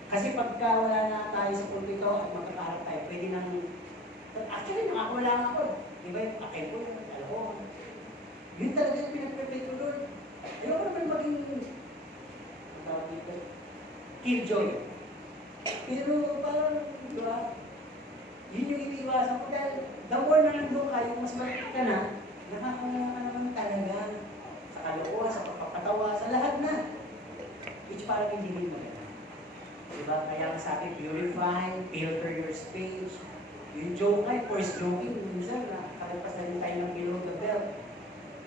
Kasi pagka wala na tayo sa pulpito at magkakaharap tayo, pwede nang, actually, nakakawala nga ako. Diba yung akin ko, alam ko, yun talaga yung pinag-prepare ko doon. Ayoko naman maging, ang tawag dito, killjoy. Pero parang, diba, yun yung iniiwasan ko dahil the more na nandun ka, yung mas malapit ka na, nakakawala ka naman talaga sa kalooban, sa pagpapatawa, sa lahat na. Which parang hindi rin maganda. Diba? Kaya ang sabi, purify, filter your speech. Yung joke ay, forced joking, minsan na, kalagpas na rin tayo ng below the belt.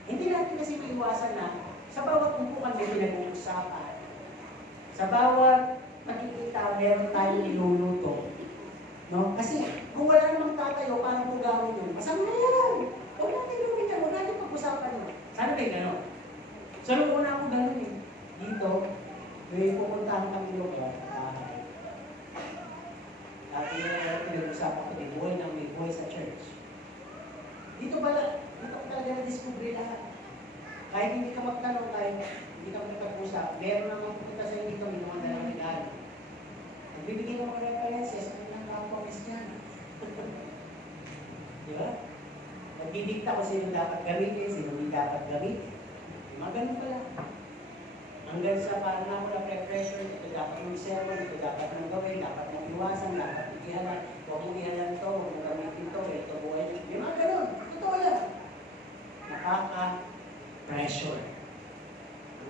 Hindi natin kasi maiwasan na sa bawat umpukan may pinag-uusapan. Sa bawat nakikita, meron tayong niluluto. No? Kasi kung wala namang tatayo, paano po gawin yun? Masama na yan! Huwag natin gawin yan, huwag natin pag-usapan yun. Sana kayo gano'n? So, nung una ako gano'n eh. Dito, may pupuntahan kami lugar. Dati na pinag-usapan ko, may buhay ng may buhay sa church. Dito pala, dito ko talaga na-discover lahat. Kahit hindi ka magtanong, kahit hindi ka magpag-usap, meron naman pupunta sa inyo dito, may mga dalawang regalo. Nagbibigay mo ng references, ano lang kapwa Christian. Di ba? Nagdidikta ko sino dapat gamitin, sino hindi dapat gamitin. Mga ganun pala. Hanggang sa parang ako na pressure, ito dapat mong sermon, ito dapat mong gawin, dapat mong iwasan, dapat mong ihalan, huwag mong ihalan to, huwag mong gamitin to, ito buhay. Yung mga ganun, totoo lang. Nakaka-pressure.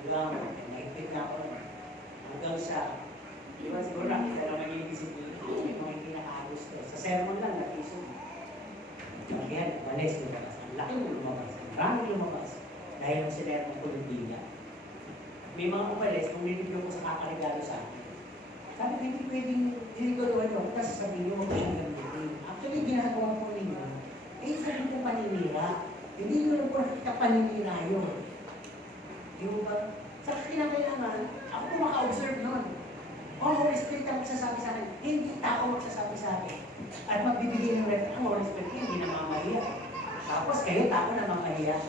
Hanggang, naipit na ako. Hanggang sa, di ba siguro nakita naman yung disiplina, yung mga hindi nakagusto. Sa sermon lang, nakiso. Kaya, balis lumabas. Ang laki mo lumabas. Maraming lumabas. Dahil ang sinermon ko ng biga. May mga umalis, kung nilibyo ko sa kakaregalo sa akin. Sabi ko, hindi pwedeng niliguruhan ko kasi sabihin nyo, huwag siyang gamitin. Actually, ginagawa ko ninyo. Eh, sabi ko paninira. Hindi nyo lang po nakita paninira yun. Di mo ba? Sa kinakailangan, ako po maka-observe nun. Oh, Holy Spirit ang magsasabi sa akin. Hindi tao magsasabi sa akin. At magbibigay ng rep, ang Holy Spirit hindi namamahiya. Tapos kayo, tao namamahiya.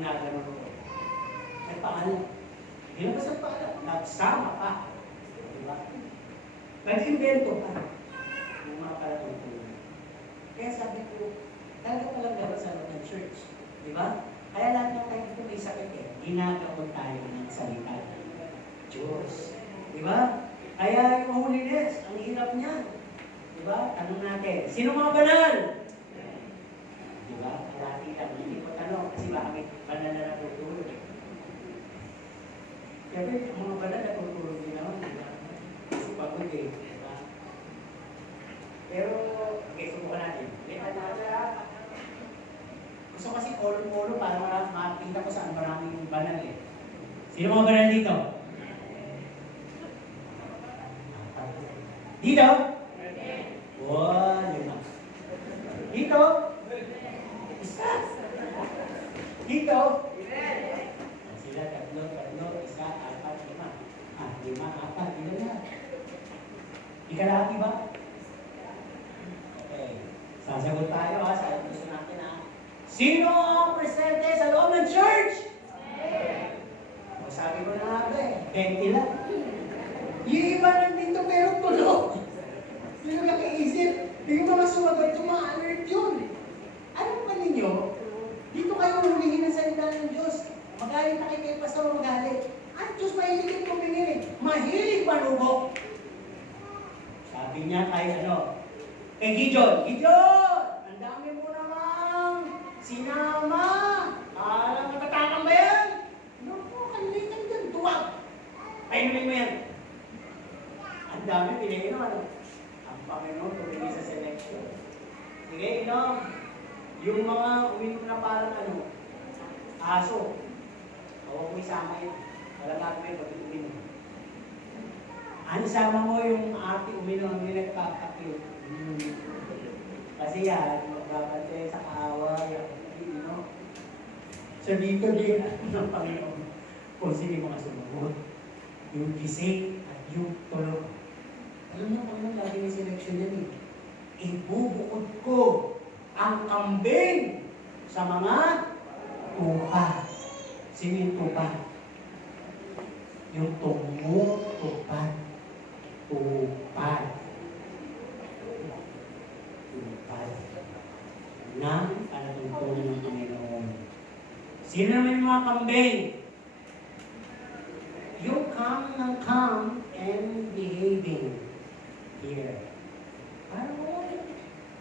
nagano ko. Nagpaalam. Hindi na ba sa paalam? Nagsama pa. Diba? Nag-invento pa. Yung mga palatungtungan. Kaya sabi ko, talaga palang gano'n sa loob ng church. Diba? Kaya lahat ng tayo kung may sakit ginagawa tayo ng salita ng Diyos. Diba? Kaya yung holiness, ang hirap niya. Diba? Tanong natin, sino mga banal? Diba? Lati lang, hindi ko tanong kasi baka may banal na natutulog. Siyempre, ang mga banal natutulog din naman. Diba? Kasi pagod diba? Pero, okay, subukan natin. Gusto kasi kolong-kolong para makakita ko saan maraming banal Sino mga banal dito? Dito? Wow, lima. Dito? Isa. Dito? Sila tatlo, isa, apat, lima. Lima, apat, ilan na? Ikalahati ba? Okay. Sasagot tayo sa gusto natin Sino ang presente sa loob ng church? O sabi ko na nga 20 lang. Yung iba nandito pero tulog. Sino nakiisip? Yung mga sumagot, yung mga alert yun. Ano pa ninyo? Dito kayo hulihin ng salita ng Diyos. Magalit na kayo pastor, magalit. Ang Diyos mahilig yung pumingin Mahilig manubok. Sabi niya kay kay Gideon. Gideon! Ang dami mo namang sinama. Alam, natatakang ba yan? Naku, kalitan dyan. Tuwag. Painumin mo yan. Ang dami pinainom. Ang Panginoon tumingin sa selection. Sige, inom. Yung mga uminom na parang aso. Huwag mo isama yun. Wala gagawin pag uminom. Ano sama mo yung ate uminom, hindi nagkakapit. Kasi yan, magbabante sa away, So dito din ng Panginoon kung sino mga sumunod. Yung gising at yung tulog. Alam niyo, Panginoon, lagi may selection yan Ibubukod ko ang kambing sa mga tupa. Sino yung tupa? Yung tumutupad. Tupad. Tupad. Ng panatungtungan ng Panginoon. Sino naman yung mga kambing? Yung calm and behaving here. Parang wala.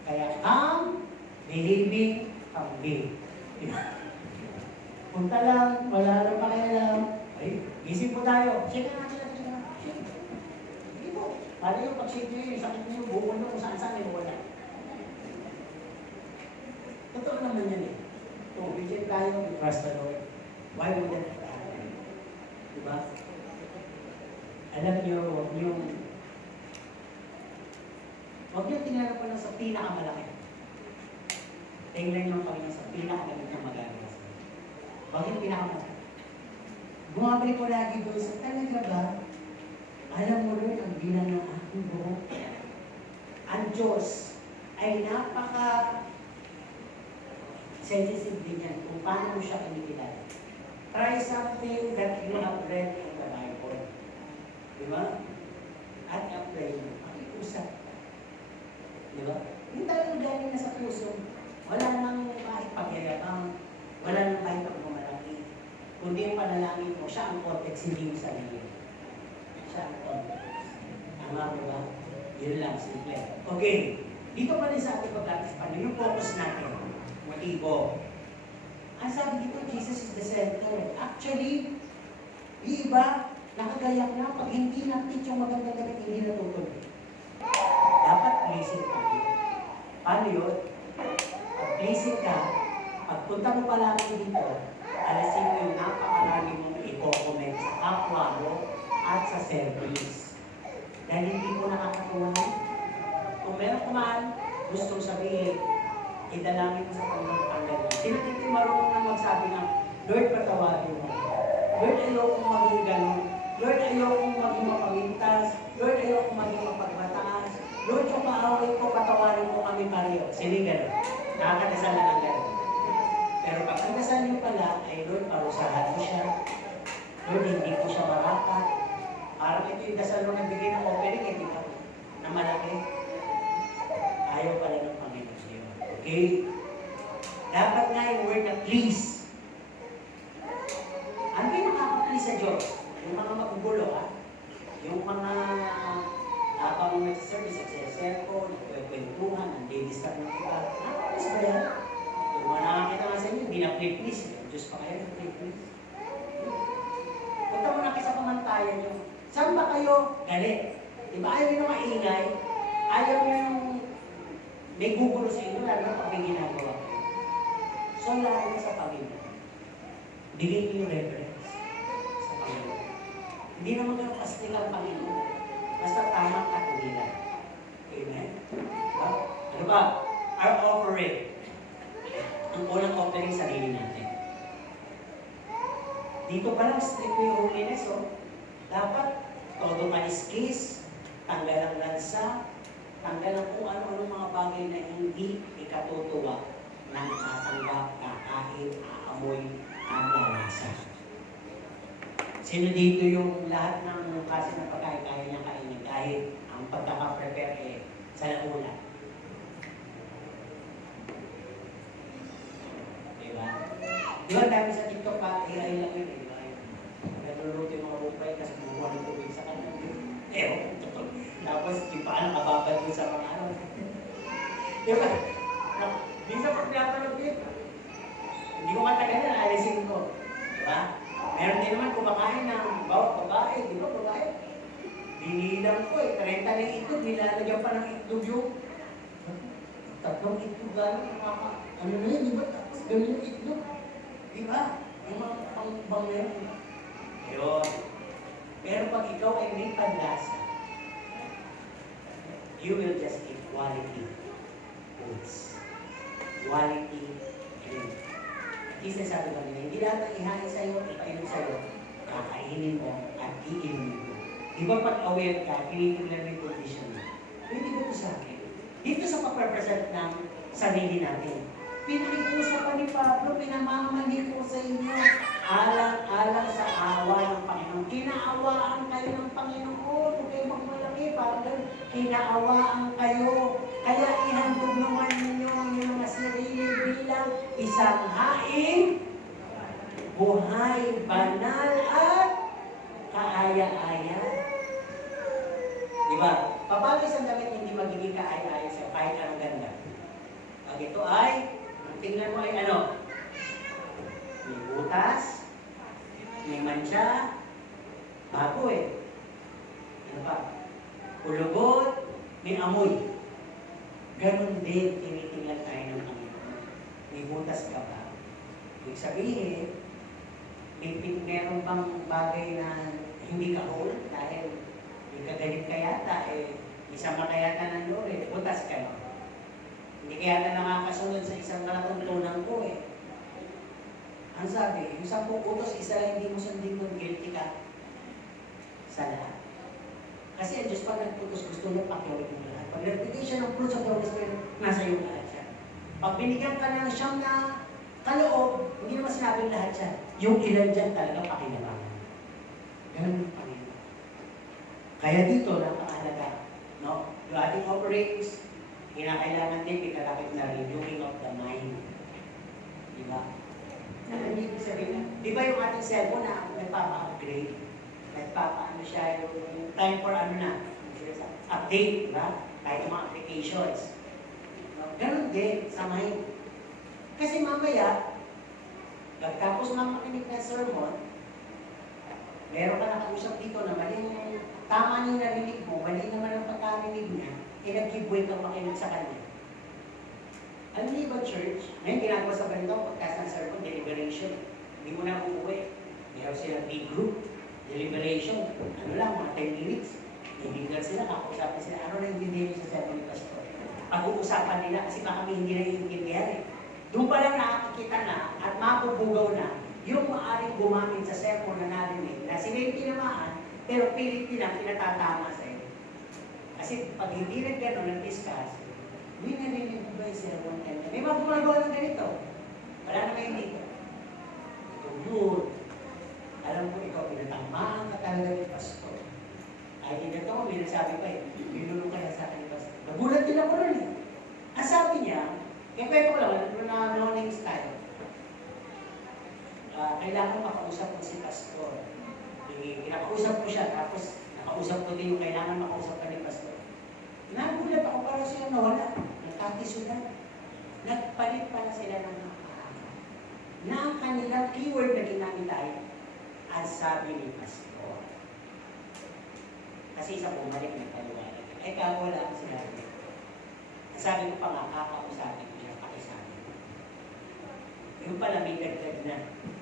Kaya calm, behaving, kambing. Punta lang, wala lang pakialam. Ay, gising po tayo. Shake na natin. Hindi po. Para yung pag-shake nyo yung sakit nyo, yung buko nyo, kung saan-saan yung wala. Totoo naman yan So, visit tayo, we trust the Lord. Why would that happen? Diba? Alam nyo, huwag nyo tingnan ko lang sa pinakamalaki. Tingnan nyo ang Panginoon sa pinakamalaki na magagawa sa inyo. Bakit pinakamalaki? Bumabalik ko lagi doon sa talaga ba? Alam mo rin ang bilang ng aking buhok. Ang Diyos ay sensitive din yan kung paano mo siya kinikilala. Try something that you have read in the Bible. Diba? At apply mo. Pakiusap. Diba? Yung talagang galing na sa puso. Wala nang kahit pagyayabang. Wala nang kahit pagmamalaki. Kundi yung panalangin mo, siya ang context, hindi yung sarili. Siya ang context. Tama ba ba? Yun lang, simple. Okay. Dito pa rin sa ating pag-atispan, yung focus natin. Motibo. Ang sabi dito, Jesus is the center. Actually, yung iba, nakagayak na pag hindi natin yung magandang gamit, hindi natutuloy. Dapat pleasing ka. Paano yun? Pag pleasing ka, pagpunta mo pala dito, alasin mo yung napakarami mong i-comment sa kapwa mo at sa service. Dahil hindi mo nakakatuwa. Kung meron kumaan, gustong sabihin, idalangin mo sa Panginoon tanggalin. Sino dito marunong na magsabi na, Lord, patawarin mo. Lord, ayokong maging ganun. Lord, ayokong maging mapawintas. Lord, ayokong maging mapagbataas. Lord, yung kaaway ko, patawarin mo kami pareho. Sino ganun? Nakakadasal na ng ganun. Pero pag ang dasal niyo pala ay, Lord, parusahan mo siya. Lord, hindi ko siya marapat. Parang ito yung dasal mo nagbigay ng offering, hindi ka na malaki. Ayaw pala ng Panginoon Diyos. Okay? Dapat nga yung word na please. Ano yung nakaka-please sa Diyos? Yung mga magugulo, ha? Yung mga habang nag-service, nagsiserko, nagkwentuhan, nandidistar ng iba. Nakaka-please ba yan? Yung mga nakakita nga sa inyo, hindi na please. Diyos pa kayo na please. Punta mo na kayo sa pamantayan nyo. Saan ba kayo galit? Diba ayaw nyo maingay? Ayaw nyo yung may gugulo sa inyo, lalo na pag may ginagawa kayo. So, lalo na sa Panginoon. Bigay niyo yung reverence sa Panginoon. Hindi naman kayo pastig ang Panginoon. Basta tamang katuwiran. Amen? Ano ba? Our offering. Ang unang offering sarili natin. Dito pa lang strict yung holiness, oh. Dapat todo maniskis, tanggal ang lansa, tanggal ang kung ano-ano mga bagay na hindi ikatutuwa ng tatanggap, kakain, aamoy, ang lalasa. Sino dito yung lahat ng klase ng pagkain kaya niya kainin kahit ang pagkakaprepare sa launa? Diba? Diba dami sa TikTok pa, hilay lang yun, diba? Nagluluto yung mga upay kasi bumuha ng tubig sa kanan. Tapos yung paano kababad mo sa mga ano. Diba? Minsan pag pinapanood dito, hindi ko matagal na, alisin ko. Diba? Meron din naman kumakain ng bawat babae, di ba babae? Binilang ko 30 na itlog, nilalagyan pa ng itlog yung tatlong itlog gano'n, ano na yun, di ba? Tapos gano'n yung itlog. Di ba? Yung mga pangbang na yun. Ayun. Pero pag ikaw ay may panlasa, you will just eat quality foods. Quality drink. Isa sabi ko nila, hindi lahat ang ihain sa'yo, ipainom sa'yo, kakainin mo at iinumin mo. Di ba pag aware ka, tinitignan mo yung condition mo. Hindi ko sa akin. Dito sa pagpapresent ng sarili natin, pinakiusapan ni Pablo, pinamamali ko sa inyo, alang-alang sa awa ng Panginoon. Kinaawaan kayo ng Panginoon, huwag kayo magmalaki, parang kinaawaan kayo. Kaya ihandog naman ninyo ang inyong mga sarili bilang isang hain, buhay, banal, at kaaya-aya. Diba? Paano isang damit hindi magiging kaaya-aya sa'yo kahit anong ganda? Pag ito ay, ang tingnan mo ay ano? May butas, may mancha, bago eh. Ano pa? Ulugot, may amoy. Ganon din, tinitingnan tayo ng Panginoon. May butas ka ba? Ibig sabihin, meron bang bagay na hindi ka whole dahil may kagalit ka yata, isama ka yata ng lore, butas ka no? Hindi ka yata nakakasunod sa isang malatuntunan ko Ang sabi, yung 10 utos, isa lang hindi mo sundin kung guilty ka sa lahat. Kasi ang Diyos pag nagputos, gusto niya pakiawin mo lahat. Pag nagbigay siya ng fruits of the Holy Spirit, nasa iyo lahat siya. Pag binigyan ka ng siyang na kaloob, hindi naman sinabing lahat siya. Yung ilan dyan talaga pakinabangan. Ganun yung Panginoon. Kaya dito, napakahalaga. No? Yung ating offerings, kinakailangan din, ikalapit na renewing of the mind. Diba? Hindi ko sabihin, di ba yung ating cellphone na nagpapa-upgrade? Nagpapa-ano siya, yung time for ano na, update, diba? Kahit yung mga applications. Ganun din sa mind. Kasi mamaya, pagkapos makinig na sermon, meron ka nakausap dito na maling tama niyo narinig mo, mali naman ang pagkarinig niya, nag-giveaway kang makinig sa kanya. Alam niyo ba, church? Ngayon ginagawa sa ganito, pagkas ng sermon, deliberation. Hindi mo na uuwi. Meron sila big group, deliberation. Ano lang, mga 10 minutes. Ibigan sila, kakausapin sila. Ano na yung hindi sa sermon ni Pastor? Pag-uusapan nila kasi baka kami hindi na iintindihan Doon pa lang nakakikita na at mapupugaw na yung maaaring gumamit sa sermon na narinig na sila yung tinamaan, pero pilit nilang pinatatama sa iyo. Kasi pag hindi na gano'n, nag-discuss, hindi narinig mo ba yung sermon? May mga gumagawa ng ganito. Wala na ngayon dito. Ito yun. Alam ko ikaw, pinatamaan ka talaga ni Pastor. Ay, hindi na ito, may nasabi pa eh, binulong ka na sa akin ni Pastor. Nagulat din ako rin eh. Ang sabi niya, kaya kwento ko lang, na mornings tayo. Kailangan makausap ko si Pastor. Kinakausap ko siya, tapos nakausap ko din yung kailangan makausap ka ni Pastor. Nagulat ako para siya nawala. Nagkatisudan. Nagpalit pala sila ng mga kahanga. Na ang kanilang keyword na ginamit ay, ang sabi ni Pastor. Kasi isa bumalik ng paliwanag. Eh, wala ang sinabi. Ang sabi ko pa nga, kakausapin ko siya, pakisabi. Yung pala may dagdag na.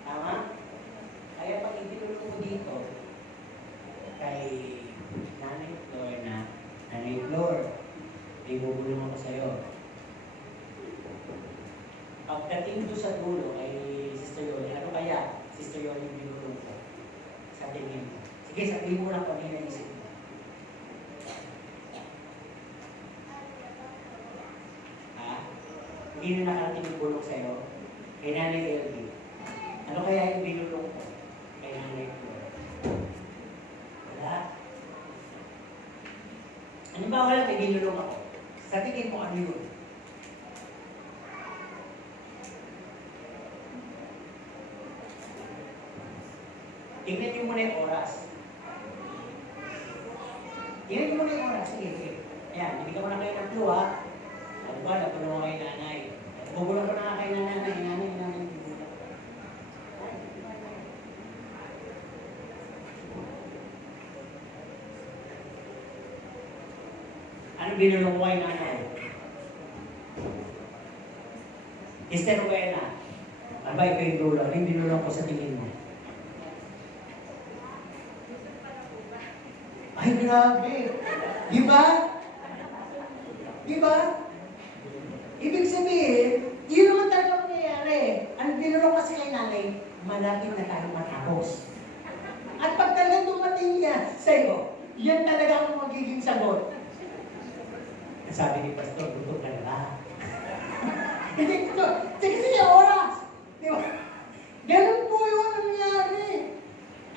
Tama? Kaya pag itinulong ko dito, kay Nanay Flor na, Nanay Flor, may bubulong ako sa'yo. Pagdating doon sa dulo kay Sister Yoli, ano kaya Sister Yoli binulong ko? Sa tingin mo. Sige, sabihin mo lang kung ano yung naisip mo. Ha? Hindi na nakarating yung bulong sa'yo? Kay Nanay Elvie. Ano kaya yung binulong ko? Kay Nanay Flor. Wala. Ano ba wala may binulong ako? Sa tingin mo ano yun? Tingnan niyo muna yung oras. Tingnan niyo muna yung oras. Sige, sige. Ayan, ibigay ko na kayo ng clue, ha? Ano ba, napulong ko kay nanay. Bubulong ko na kay nanay. Nanay. Anong binulong ko kay nanay? Sister Rowena. Ano ba ikaw yung dulo? Anong binulong ko sa tingin mo? Ay, grabe. Di ba? Di ba? Ibig sabihin, yun naman talaga mangyayari. Ang binulong kasi kay nanay, malapit na tayo matapos. At pag talagang dumating niya sa'yo, yan talaga ang magiging sagot. Sabi ni Pastor, gutom ka na ba? Hindi ko, sige oras. Di ba? Ganun po yung nangyari.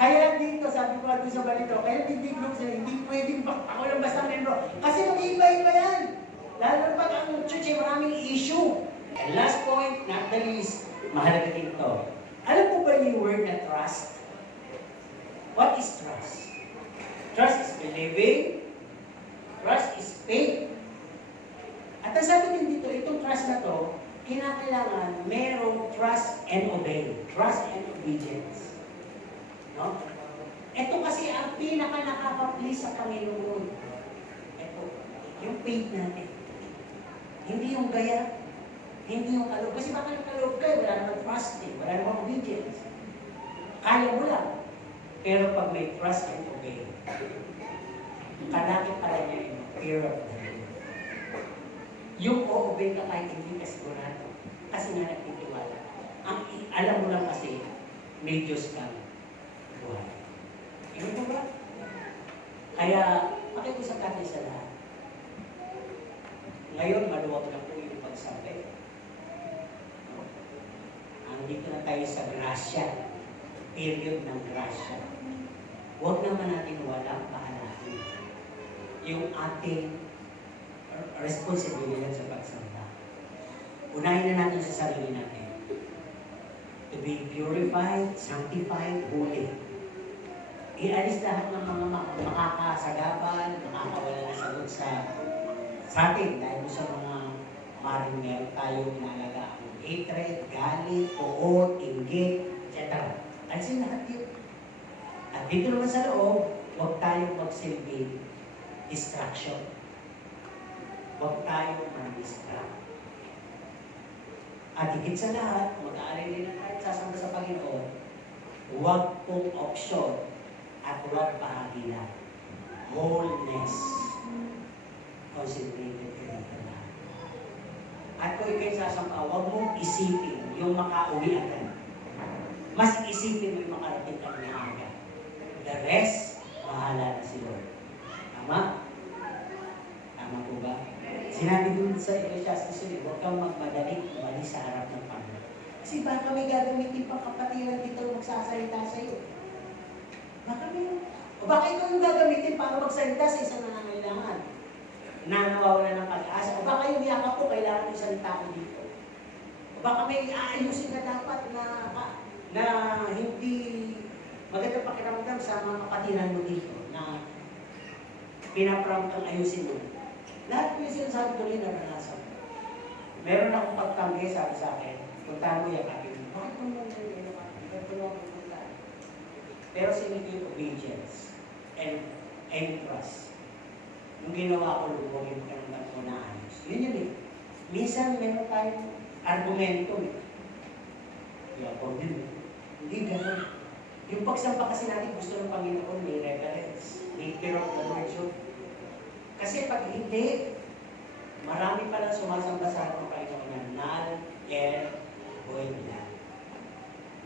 Kaya dito, sabi ko doon sa balito, kaya hindi group sila, hindi pwedeng ako lang basta membro. Kasi mag-iba-iba yan. Lalo pag ang church ay maraming issue. And last point, not the least, mahalaga din ito. Alam po ba yung word na trust? What is trust? Trust is believing. Trust is faith. At ang sabi din dito, itong trust na to, kinakailangan merong trust and obey. Trust and obedience. No? Ito kasi ang pinaka-nakaka-please sa Panginoon. Ito, yung faith natin. Hindi yung gaya, hindi yung kaloob. Kasi baka yung kaloob kayo, wala namang trust eh, wala namang obedience. Kaya mo lang. Pero pag may trust and obey, kalakit pala niya yung fear of the Lord. Yung o-obey ka kahit hindi ka sigurado. Kasi nga nagtitiwala. Alam mo lang kasi, may Diyos kang buhay. Ano ba ba? Kaya, makikusap natin sa lahat. Ngayon, maluwag na po yung pagsabi. Andito na tayo sa grasya. Period ng grasya. Huwag naman natin walang paalahin yung ating responsibilidad sa pagsamba. Unahin na natin sa sarili natin. To be purified, sanctified, holy. Ialis lahat ng mga makakasagapan, makakawala na sagot sa atin dahil sa mga maring meron tayo inalaga ang hatred, galit, poot, inggit, etc. Alisin lahat yun. At dito naman sa loob, huwag tayong magsilbing distraction. Huwag tayong mag-distract. At higit sa lahat, mag-aalala na tayo sasamba sa Panginoon, huwag pong option at huwag pahagilan. Wholeness. Concentrated ka dito na. At kung ikaw'y sasamba, huwag mong isipin yung makauwi agad. Mas isipin mo yung makarating ka ng aga. The rest, bahala na si Lord. Tama? Tama po ba? Sinabi dun sa Ecclesiastes, huwag kang magmadali sa harap ng Panginoon. Kasi baka may gagamitin pang kapatiran dito magsasalita sa'yo. Baka may, o baka ikaw yung gagamitin para magsalita sa isang nangangailangan na nawawala ng pag-asa. O baka yung yakap ko, kailangan yung salita ko dito. O baka may aayusin na dapat na hindi maganda pakiramdam sa mga kapatiran mo dito na pinapram kang ayusin mo. Lahat ko yung sinasabi ko rin naranasan. Meron akong pagtanggi, sabi sa akin, puntahan mo yung kapatid mo. Bakit mo mo yung kapatid? Pero sinigil obedience and trust. Yung ginawa ko, lumugin ka ng ba't mo na ayos. Yun yun eh. Minsan meron tayong argumento eh. Kaya po din eh. Hindi ganun. Yung pagsampa kasi natin gusto ng Panginoon, may reverence, may fear of the Lord yun. Kasi pag hindi, marami pa lang sumasamba sa ating Panginoon na null and void lang.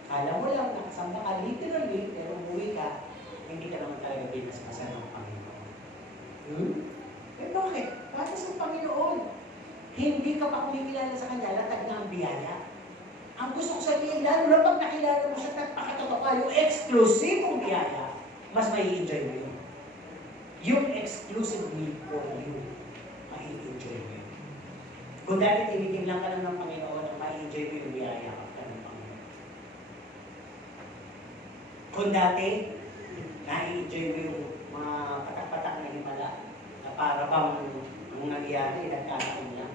Kala mo lang, nakasamba ka literally, pero umuwi ka, hindi ka naman talaga binasmasan ng Panginoon. Eh bakit? Para sa Panginoon. Hindi ka pa kumikilala sa Kanya, latag na ang biyaya. Ang gusto ko sabihin, lalo na pag nakilala mo siya, pakatotoo ka, yung exclusivong biyaya, mas may enjoy mo yun. Yung exclusive need for you, may enjoy mo yun. Kung dati tinitingnan ka lang ng Panginoon, may enjoy mo yung biyaya ka ng Panginoon. Kung dati, na-enjoy mo yung mga patak-patak na himala, na para bang nung nangyari, nagkakaroon lang.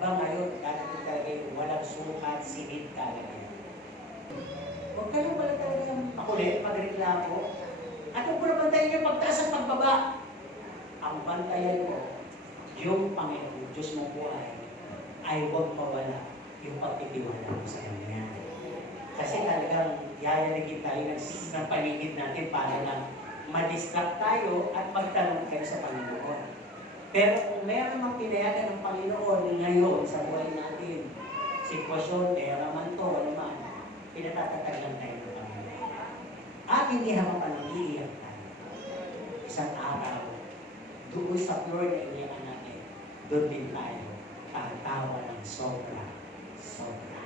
Aba ngayon, dadating talaga yung walang sukat, sinit talaga. Huwag ka lang pala talaga makulit, magreklamo. At huwag mo na bantayan yung pagtaas at pagbaba. Ang bantayan mo, yung Panginoon, Diyos mo po ay huwag mawala yung pagtitiwala mo sa Kanya. Kasi talagang yayaligin tayo ng paligid natin para lang ma-distract tayo at magtanong kayo sa Panginoon. Pero kung meron mang pinayagan ng Panginoon ngayon sa buhay natin, sitwasyon, pera man to, ano man, pinatatatag lang tayo ng Panginoon. At hindi hamapan ng iiyak tayo. Isang araw, doon sa floor na iniyakan natin, doon din tayo tatawa ng sobra, sobra.